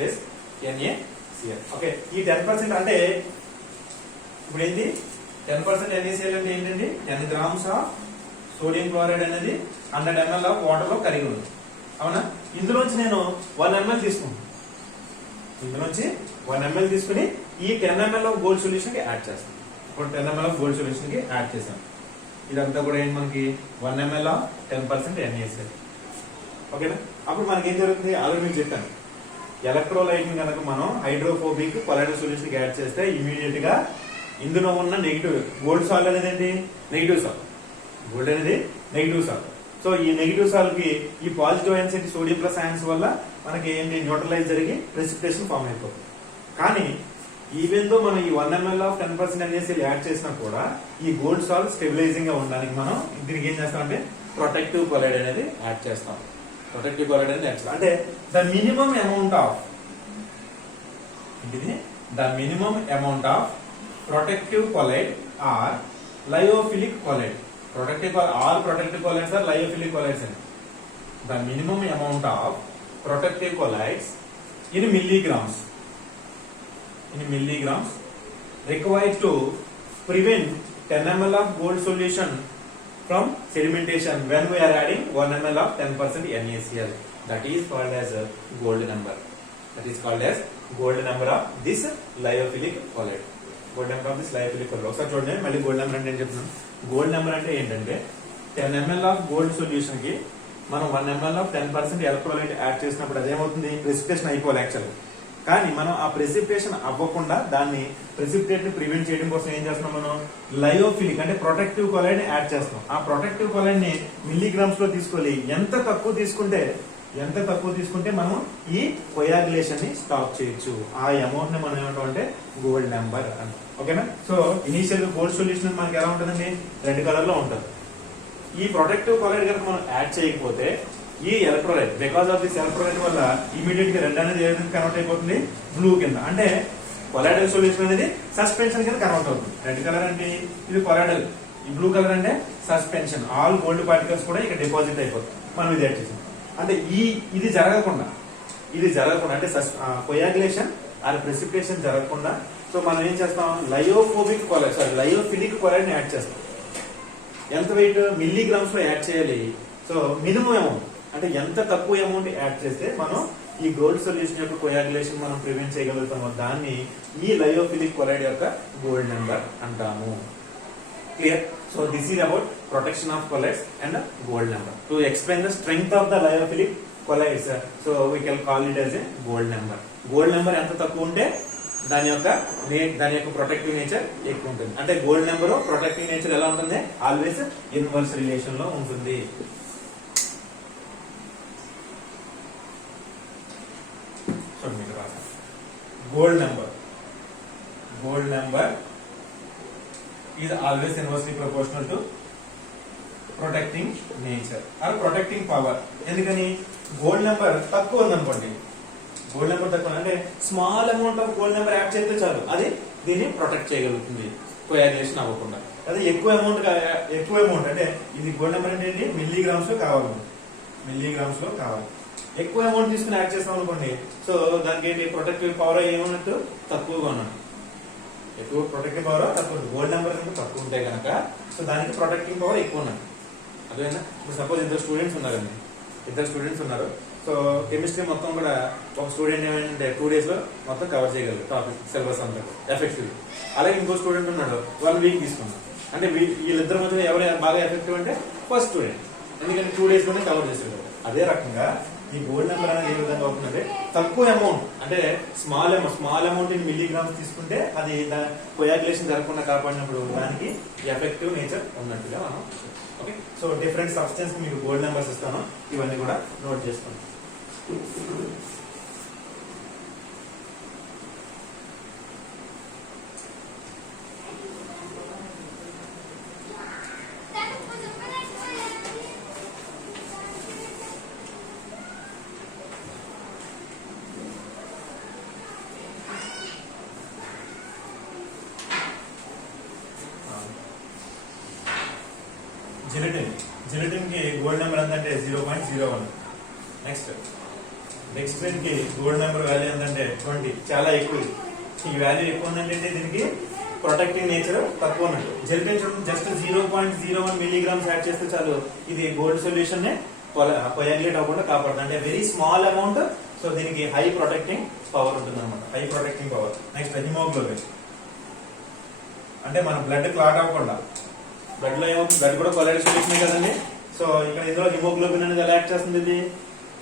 NaCl. ఓకే, ఈ 10% అంటే ఇప్పుడు ఏంటి? 10% NaCl అంటే ఏంటండి? 10 grams ఆఫ్ సోడియం క్లోరైడ్ అనేది 100 ml ఆఫ్ వాటర్ లో కలిగి ఉంది, అవునా? ఇందులోంచి నేను 1 ml తీసుకున్నాను. 1 ml తీసుకుని ఈ 10 ml ఆఫ్ గోల్డ్ సొల్యూషన్ కి యాడ్ చేస్తాను. ఇప్పుడు 10 ml ఆఫ్ గోల్డ్ సొల్యూషన్ కి యాడ్ చేశాను. ఇదంతా కూడా ఏంటి మనకి? 1 ml ఆఫ్ 10% NaCl. ఓకేనా? అప్పుడు మనకి ఏం జరుగుతుంది? ఆల్రెడీ మీకు చెప్పాను, ఎలక్ట్రోలైట్ ని కనుక మనం హైడ్రోఫోబిక్ కొలాయిడల్ సొల్యూషన్ కి యాడ్ చేస్తే ఇమీడియట్ గా ఇందులో ఉన్న నెగిటివ్ గోల్డ్ సాల్ట్ అనేది ఏంటి? Negative salt. గోల్డ్ అనేది నెగిటివ్ సాల్ట్. సో ఈ నెగిటివ్ సాల్ట్ కి ఈ పాజిటివ్ ఐన్స్ ఏంటి? సోడియం ప్లస్ ఐన్స్ వల్ల మనకి ఏంటి? న్యూట్రలైజ్ జరిగి ప్రెసిపిటేషన్ ఫామ్ అయిపోతుంది. కానీ ఈవెన్ దో మనం ఈ 1 ml ఆఫ్ 10% NaCl యాడ్ చేసినా కూడా ఈ గోల్డ్ సాల్ట్ స్టెబిలైజింగ్ గా ఉండడానికి మనం దీనికి ఏం చేస్తామంటే ప్రొటెక్టివ్ కొలైడ్ అనేది యాడ్ చేస్తాం. అంటే the minimum amount of protective colloid are lyophilic colloid. All protective colloids are lyophilic colloids. The minimum amount of protective colloids in milligrams required to prevent 10 ml of gold solution from sedimentation when we are adding 1 ml of 10% NaCl. That is called as a gold number. That is called as gold number of this lyophilic colloid. Gold number of this lyophilic collide. ఒకసారి చూడండి మళ్ళీ gold number అంటే ఏం చెప్తున్నాను. Gold number అంటే ఏంటంటే 10 ml of gold solution కి మనం 1 ml ఆఫ్ 10% ఎలక్ట్రోలైట్ యాడ్ చేసినప్పుడు అదేమవుతుంది, ప్రెసిపిటేషన్ అయిపోవాలి యాక్చువల్. కానీ మనం ఆ ప్రెసిపిటేషన్ అవ్వకుండా దాన్ని ప్రెసిపిటేట్ ని ప్రివెంట్ చేయడం కోసం ఏం చేస్తున్నాం, మనం లయోఫిలిక్ అంటే ప్రొటెక్టివ్ కొలైడ్ ని యాడ్ చేస్తాం. ఆ ప్రొటెక్టివ్ కొలైడ్ ని మిల్లీగ్రామ్స్ లో తీసుకోవాలి. ఎంత తక్కువ తీసుకుంటే మనం ఈ కొయాగులేషన్ ని స్టాప్ చేయొచ్చు. ఆ అమౌంట్ ని మనం ఏమంటాం అంటే గోల్డ్ నెంబర్ అంట. ఓకేనా. సో ఇనీషియల్ గోల్డ్ సొల్యూషన్ మనకి ఎలా ఉంటుందండి, రెడ్ కలర్ లో ఉంటుంది. ఈ ప్రొటెక్టివ్ కొలైడ్ కనుక మనం యాడ్ చేయకపోతే ఈ electrolyte because of this electrolyte వల్ల ఇమీడియట్ గా రెడ్ అనేది ఏ విధంగా కన్వర్ట్ అయిపోతుంది, బ్లూ కింద. అంటే కొలాయిడల్ సొల్యూషన్ అనేది సస్పెన్షన్ కింద కన్వర్ట్ అవుతుంది. రెడ్ కలర్ అంటే ఇది కొలాయిడల్, ఈ బ్లూ కలర్ అంటే సస్పెన్షన్. ఆల్ గోల్డ్ పార్టికల్స్ కూడా ఇక్కడ డిపాజిట్ అయిపోతుంది మనం ఇది యాడ్ చేసాం. అంటే ఇది జరగకుండా అంటే కొయాగులేషన్ ఆర్ ప్రెసిపిటేషన్ జరగకుండా సో మనం ఏం చేస్తాం, లయోఫిలిక్ కొలైడ్ ని యాడ్ చేస్తాం. ఎంత వెయిట్, మిల్లీగ్రామ్స్ లో యాడ్ చేయాలి. సో మినిమం అమౌంట్ అంటే ఎంత తక్కువ అమౌంట్ యాడ్ చేస్తే మనం ఈ గోల్డ్ సొల్యూషన్ యొక్క కొయాగులేషన్ మనం ప్రివెంట్ చేయగలుగుతాము. దాన్ని ఈ లయోఫిలిక్ కొలైడ్ యొక్క గోల్డ్ నెంబర్ అంటాము. Clear. So this is about protection of colloids and gold number. To explain the strength of the lyophilic colloids, so we can call it as a gold number. Gold number ఎంత తక్కువ ఉంటే దాని యొక్క protective nature ఎక్కువ ఉంటుంది. అంటే gold number protective nature ఎలా ఉంటుంది, ఆల్వేస్ ఇన్వర్స్ రిలేషన్ లో ఉంటుంది. Gold number is always inversely proportional to protecting nature or protecting power. ఎందుకని గోల్డ్ నెంబర్ తక్కువ ఉందనుకోండి, గోల్డ్ నెంబర్ తక్కువ అంటే small amount of gold number add చేస్తే చాలు, అది దీన్ని ప్రొటెక్ట్ చేయగలుగుతుంది కొయాగులేషన్ అవ్వకుండా. అదే ఎక్కువ అమౌంట్ అంటే ఇది గోల్డ్ నెంబర్ అంటే ఏంటి, మిల్లీగ్రామ్స్ లో కావాలి. ఎక్కువ అమౌంట్ తీసుకుని యాడ్ చేస్తాం అనుకోండి, సో దానికి ఏంటి ప్రొటెక్టివ్ పవర్ ఏమన్నట్టు తక్కువగా ఉన్నట్టు. ఎక్కువ ప్రొటెక్టివ్ పవర్ తక్కువ, గోల్డ్ నెంబర్ తక్కువ ఉంటే కనుక సో దానికి ప్రొటెక్టింగ్ పవర్ ఎక్కువ ఉన్నది. అదేనా. ఇప్పుడు సపోజ్ ఇద్దరు స్టూడెంట్స్ ఉన్నారు. సో కెమిస్ట్రీ మొత్తం కూడా ఒక స్టూడెంట్ ఏమైందంటే 2 days లో మొత్తం కవర్ చేయగలరు టాపిక్ సిలబస్ అంతా ఎఫెక్టివ్. అలాగే ఇంకో స్టూడెంట్ ఉన్నాడు, 1 week తీసుకున్నాడు. అంటే వీళ్ళిద్దరి మధ్య ఎవరు బాగా ఎఫెక్టివ్ అంటే ఫస్ట్ స్టూడెంట్, ఎందుకంటే 2 days లోనే కవర్ చేసేవాడు. అదే రకంగా ఈ గోల్డ్ నెంబర్ అనేది ఏ విధంగా అవుతుందంటే తక్కువ అమౌంట్ అంటే స్మాల్ అమౌంట్ ఇన్ మిల్లీగ్రామ్స్ తీసుకుంటే అది కొయాగులేషన్ జరగకుండా కాపాడినప్పుడు దానికి ఎఫెక్టివ్ నేచర్ ఉన్నట్టుగా మనం. ఓకే. సో డిఫరెంట్ సబ్స్టెన్స్ మీకు గోల్డ్ నెంబర్స్ ఇస్తాను, ఇవన్నీ కూడా నోట్ చేసుకోండి. జిలటిన్ కి గోల్డ్ నెంబర్ ఎంతంటే 0.01. నెక్స్ట్ డెక్స్ట్రిన్ కి గోల్డ్ నెంబర్ వాల్యూ ఎంతంటే 20, చాలా ఎక్కువ. ఈ వాల్యూ ఎక్కువ ఉందంటే దీనికి ప్రొటెక్టింగ్ నేచర్ తక్కువ ఉన్నట్టు. జెలటిన్ జస్ట్ 0.01 మిల్లీగ్రామ్స్ యాడ్ చేస్తే చాలు, ఇది గోల్డ్ సొల్యూషన్ ని కొయాగులేట్ అవ్వకుండా కాపాడుతుంది. అంటే వెరీ స్మాల్ అమౌంట్, సో దీనికి హై ప్రొటెక్టింగ్ పవర్ ఉంటుంది అనమాట, high protecting power. Next haemoglobin అంటే మన బ్లడ్ క్లాట్ అవ్వకుండా, బ్లడ్ లో ఏమవుతుంది, బ్లడ్ కూడా కొలైడ్ సొల్యూషన్ కదండి. సో ఇక్కడ ఇందులో హిమోగ్లోబిన్ అనేది ఎలా యాక్ట్ చేస్తుంది, ఇది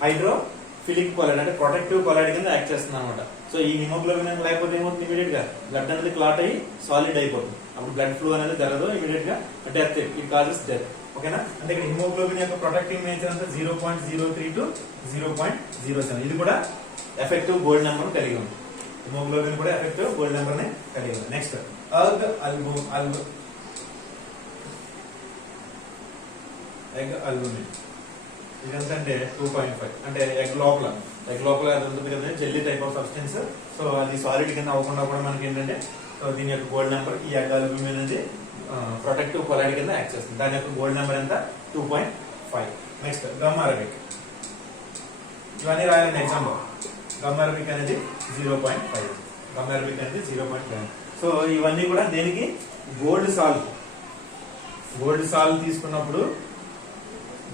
హైడ్రోఫిలిక్ కొలైడ్ అంటే ప్రొటెక్టివ్ కొలైడ్ కింద యాక్ట్ చేస్తుంది అనమాట. సో ఈ హిమోగ్లోబిన్ అనేది లేకపోతే ఏమవుతుంది, ఇమీడియట్ గా బ్లడ్ అనేది క్లాట్ అయ్యి సాలిడ్ అయిపోతుంది. అప్పుడు బ్లడ్ ఫ్లో అనేది జరగదు, ఇమీడియట్ గా డెత్, ఇట్ కాజెస్ డెత్. ఓకేనా. అంటే ఇక్కడ హిమోగ్లోబిన్ యొక్క ప్రొటెక్టివ్ నేచర్ అంతా 0.03 to 0.07. ఇది కూడా ఎఫెక్టివ్ గోల్డ్ నెంబర్ కలిగి ఉంది. హిమోగ్లోబిన్ కూడా ఎఫెక్టివ్ గోల్డ్ నెంబర్ ని కలిగి ఉంది. నెక్స్ట్ ఎగ్ అల్బుమిన్ ఇదంటే 2.5. అంటే ఎగ్ లోపల అది ఉంటుంది కదా, jelly type of substance. So అది సాలిడ్ కింద అవ్వకుండా కూడా మనకి ఏంటంటే సో దీని యొక్క గోల్డ్ నెంబర్ ఈ ఎగ్ అల్బుమిన్ అనేది ప్రొటెక్టివ్ కొలైడ్ కింద యాక్ట్ చేస్తుంది. దాని యొక్క గోల్డ్ నెంబర్ ఎంత 2.5. నెక్స్ట్ గమ్ అరబిక్, ఇవన్నీ రాయాలండి ఎగ్జామ్ లో. గమ్ అరబిక్ అనేది 0.5. సో ఇవన్నీ కూడా దేనికి, గోల్డ్ సాల్వ్ తీసుకున్నప్పుడు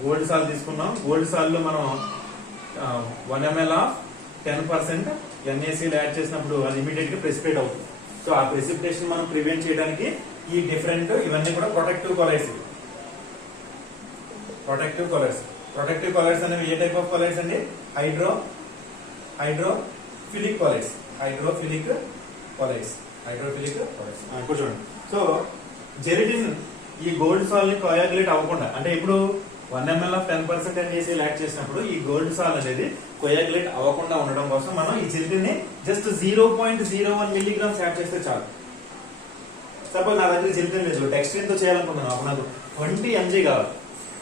గోల్డ్ సాల్ లో మనం 1 ml ఆఫ్ 10% NaCl యాడ్ చేసినప్పుడు అది ఇమీడియట్ గా ప్రెసిపిటేట్ అవుతుంది. సో ఆ ప్రెసిపిటేషన్ మనం ప్రివెంట్ చేయడానికి ఈ డిఫరెంట్ ఇవన్నీ కూడా ప్రొటెక్టివ్ కొలైడ్స్. ప్రొటెక్టివ్ కొలైడ్స్ అనేవి ఏ టైప్ ఆఫ్ కొలైడ్స్ అండి? Hydrophilic colloids. ఇప్పుడు చూడండి. సో జెలిటిన్ ఈ గోల్డ్ సాల్ ని కోయాగులేట్ అవ్వకుండా, అంటే ఇప్పుడు 1 ml of 10% NaCl యాడ్ చేసినప్పుడు ఈ గోల్డ్ సాల్ అనేది కోయాగులేట్ అవ్వకుండా ఉండడం కోసం మనం ఈ జెలిటిన్ ని జస్ట్ 0.01 మిల్లీగ్రామ్స్ యాడ్ చేస్తే చాలు. సపోజ్ నా దగ్గర జెలిటిన్ లేదు, డెక్స్ట్రిన్ తో చేయాలనుకున్నాను, అప్పుడు నాకు 20 mg కావాలి,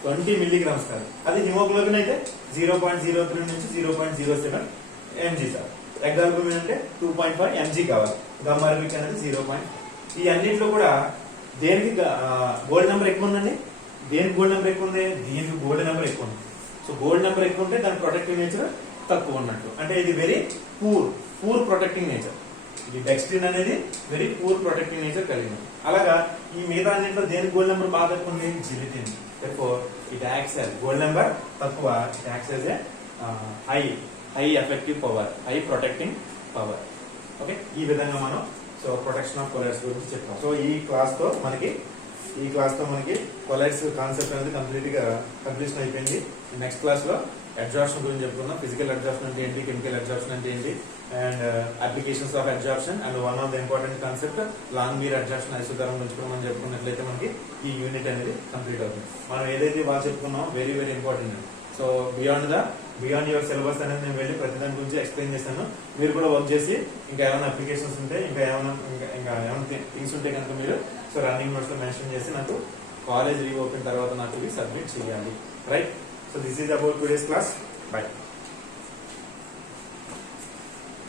20 మిల్లీగ్రామ్స్ కాదు. అది హిమోగ్లోబిన్ అయితే 0.03 నుంచి 0.07 mg సార్. ఎగ్గాల్బుమిన్ అంటే 2.5 mg కావాలి. గమ్మార్బిక్ అనేది 0. ఈ అన్నింటిలో కూడా దేనికి గోల్డ్ నెంబర్ ఎక్కువ ఉందండి? దేనికి గోల్డ్ నెంబర్ ఎక్కువ ఉంది? దీనికి గోల్డ్ నెంబర్ ఎక్కువ ఉంది. సో గోల్డ్ నెంబర్ ఎక్కువ ఉంటే దాని ప్రొటెక్టివ్ నేచర్ తక్కువ ఉన్నట్టు, అంటే ఇది వెరీ పూర్ ప్రొటెక్టింగ్ నేచర్. ఈ డెక్స్ట్రిన్ అనేది వెరీ పూర్ ప్రొటెక్టింగ్ నేచర్ కలిగి ఉంది. అలాగా ఈ మిగతా అన్నింటిలో దేనికి గోల్డ్ నెంబర్ బాగా ఎక్కువ ఉంది? Gelatin. It acts as gold number తక్కువ, it acts as high effective power, high protecting power. Okay, ఈ విధంగా మనం సో ప్రొటెక్షన్ ఆఫ్ కొలైడ్స్ గురించి చెప్తాం. సో ఈ క్లాస్ తో మనకి కొలైడ్స్ కాన్సెప్ట్ అనేది కంప్లీషన్ అయిపోయింది. నెక్స్ట్ క్లాస్ లో అడ్జార్ప్షన్ గురించి చెప్పుకున్నాం. ఫిజికల్ అడ్జార్ప్షన్ అంటే ఏంటి, కెమికల్ అడ్జార్ప్షన్ అంటే ఏంటి, and applications of adsorption, and one of the important concept long Mir adsorption isothermal గురించి కూడా మనం చెప్పుకున్నట్లయితే మనకి ఈ యూనిట్ అనేది కంప్లీట్ అవుతుంది. మనం ఏదైతే బాగా చెప్పుకున్నాం very very important. So beyond your syllabus అనేది నేను వెళ్ళి ప్రతి దాని గురించి ఎక్స్ప్లెయిన్ చేస్తాను. మీరు కూడా వర్క్ చేసి ఇంకా ఏమైనా అప్లికేషన్స్ ఉంటే, ఇంకా ఏమైనా థింగ్స్ ఉంటే కనుక మీరు సో రన్నింగ్ నోట్స్ లో మెన్షన్ చేసి నాకు కాలేజ్ రీఓపెన్ తర్వాత నాకు ఇవి సబ్మిట్ చేయాలి. Right? So this is about today's class. By.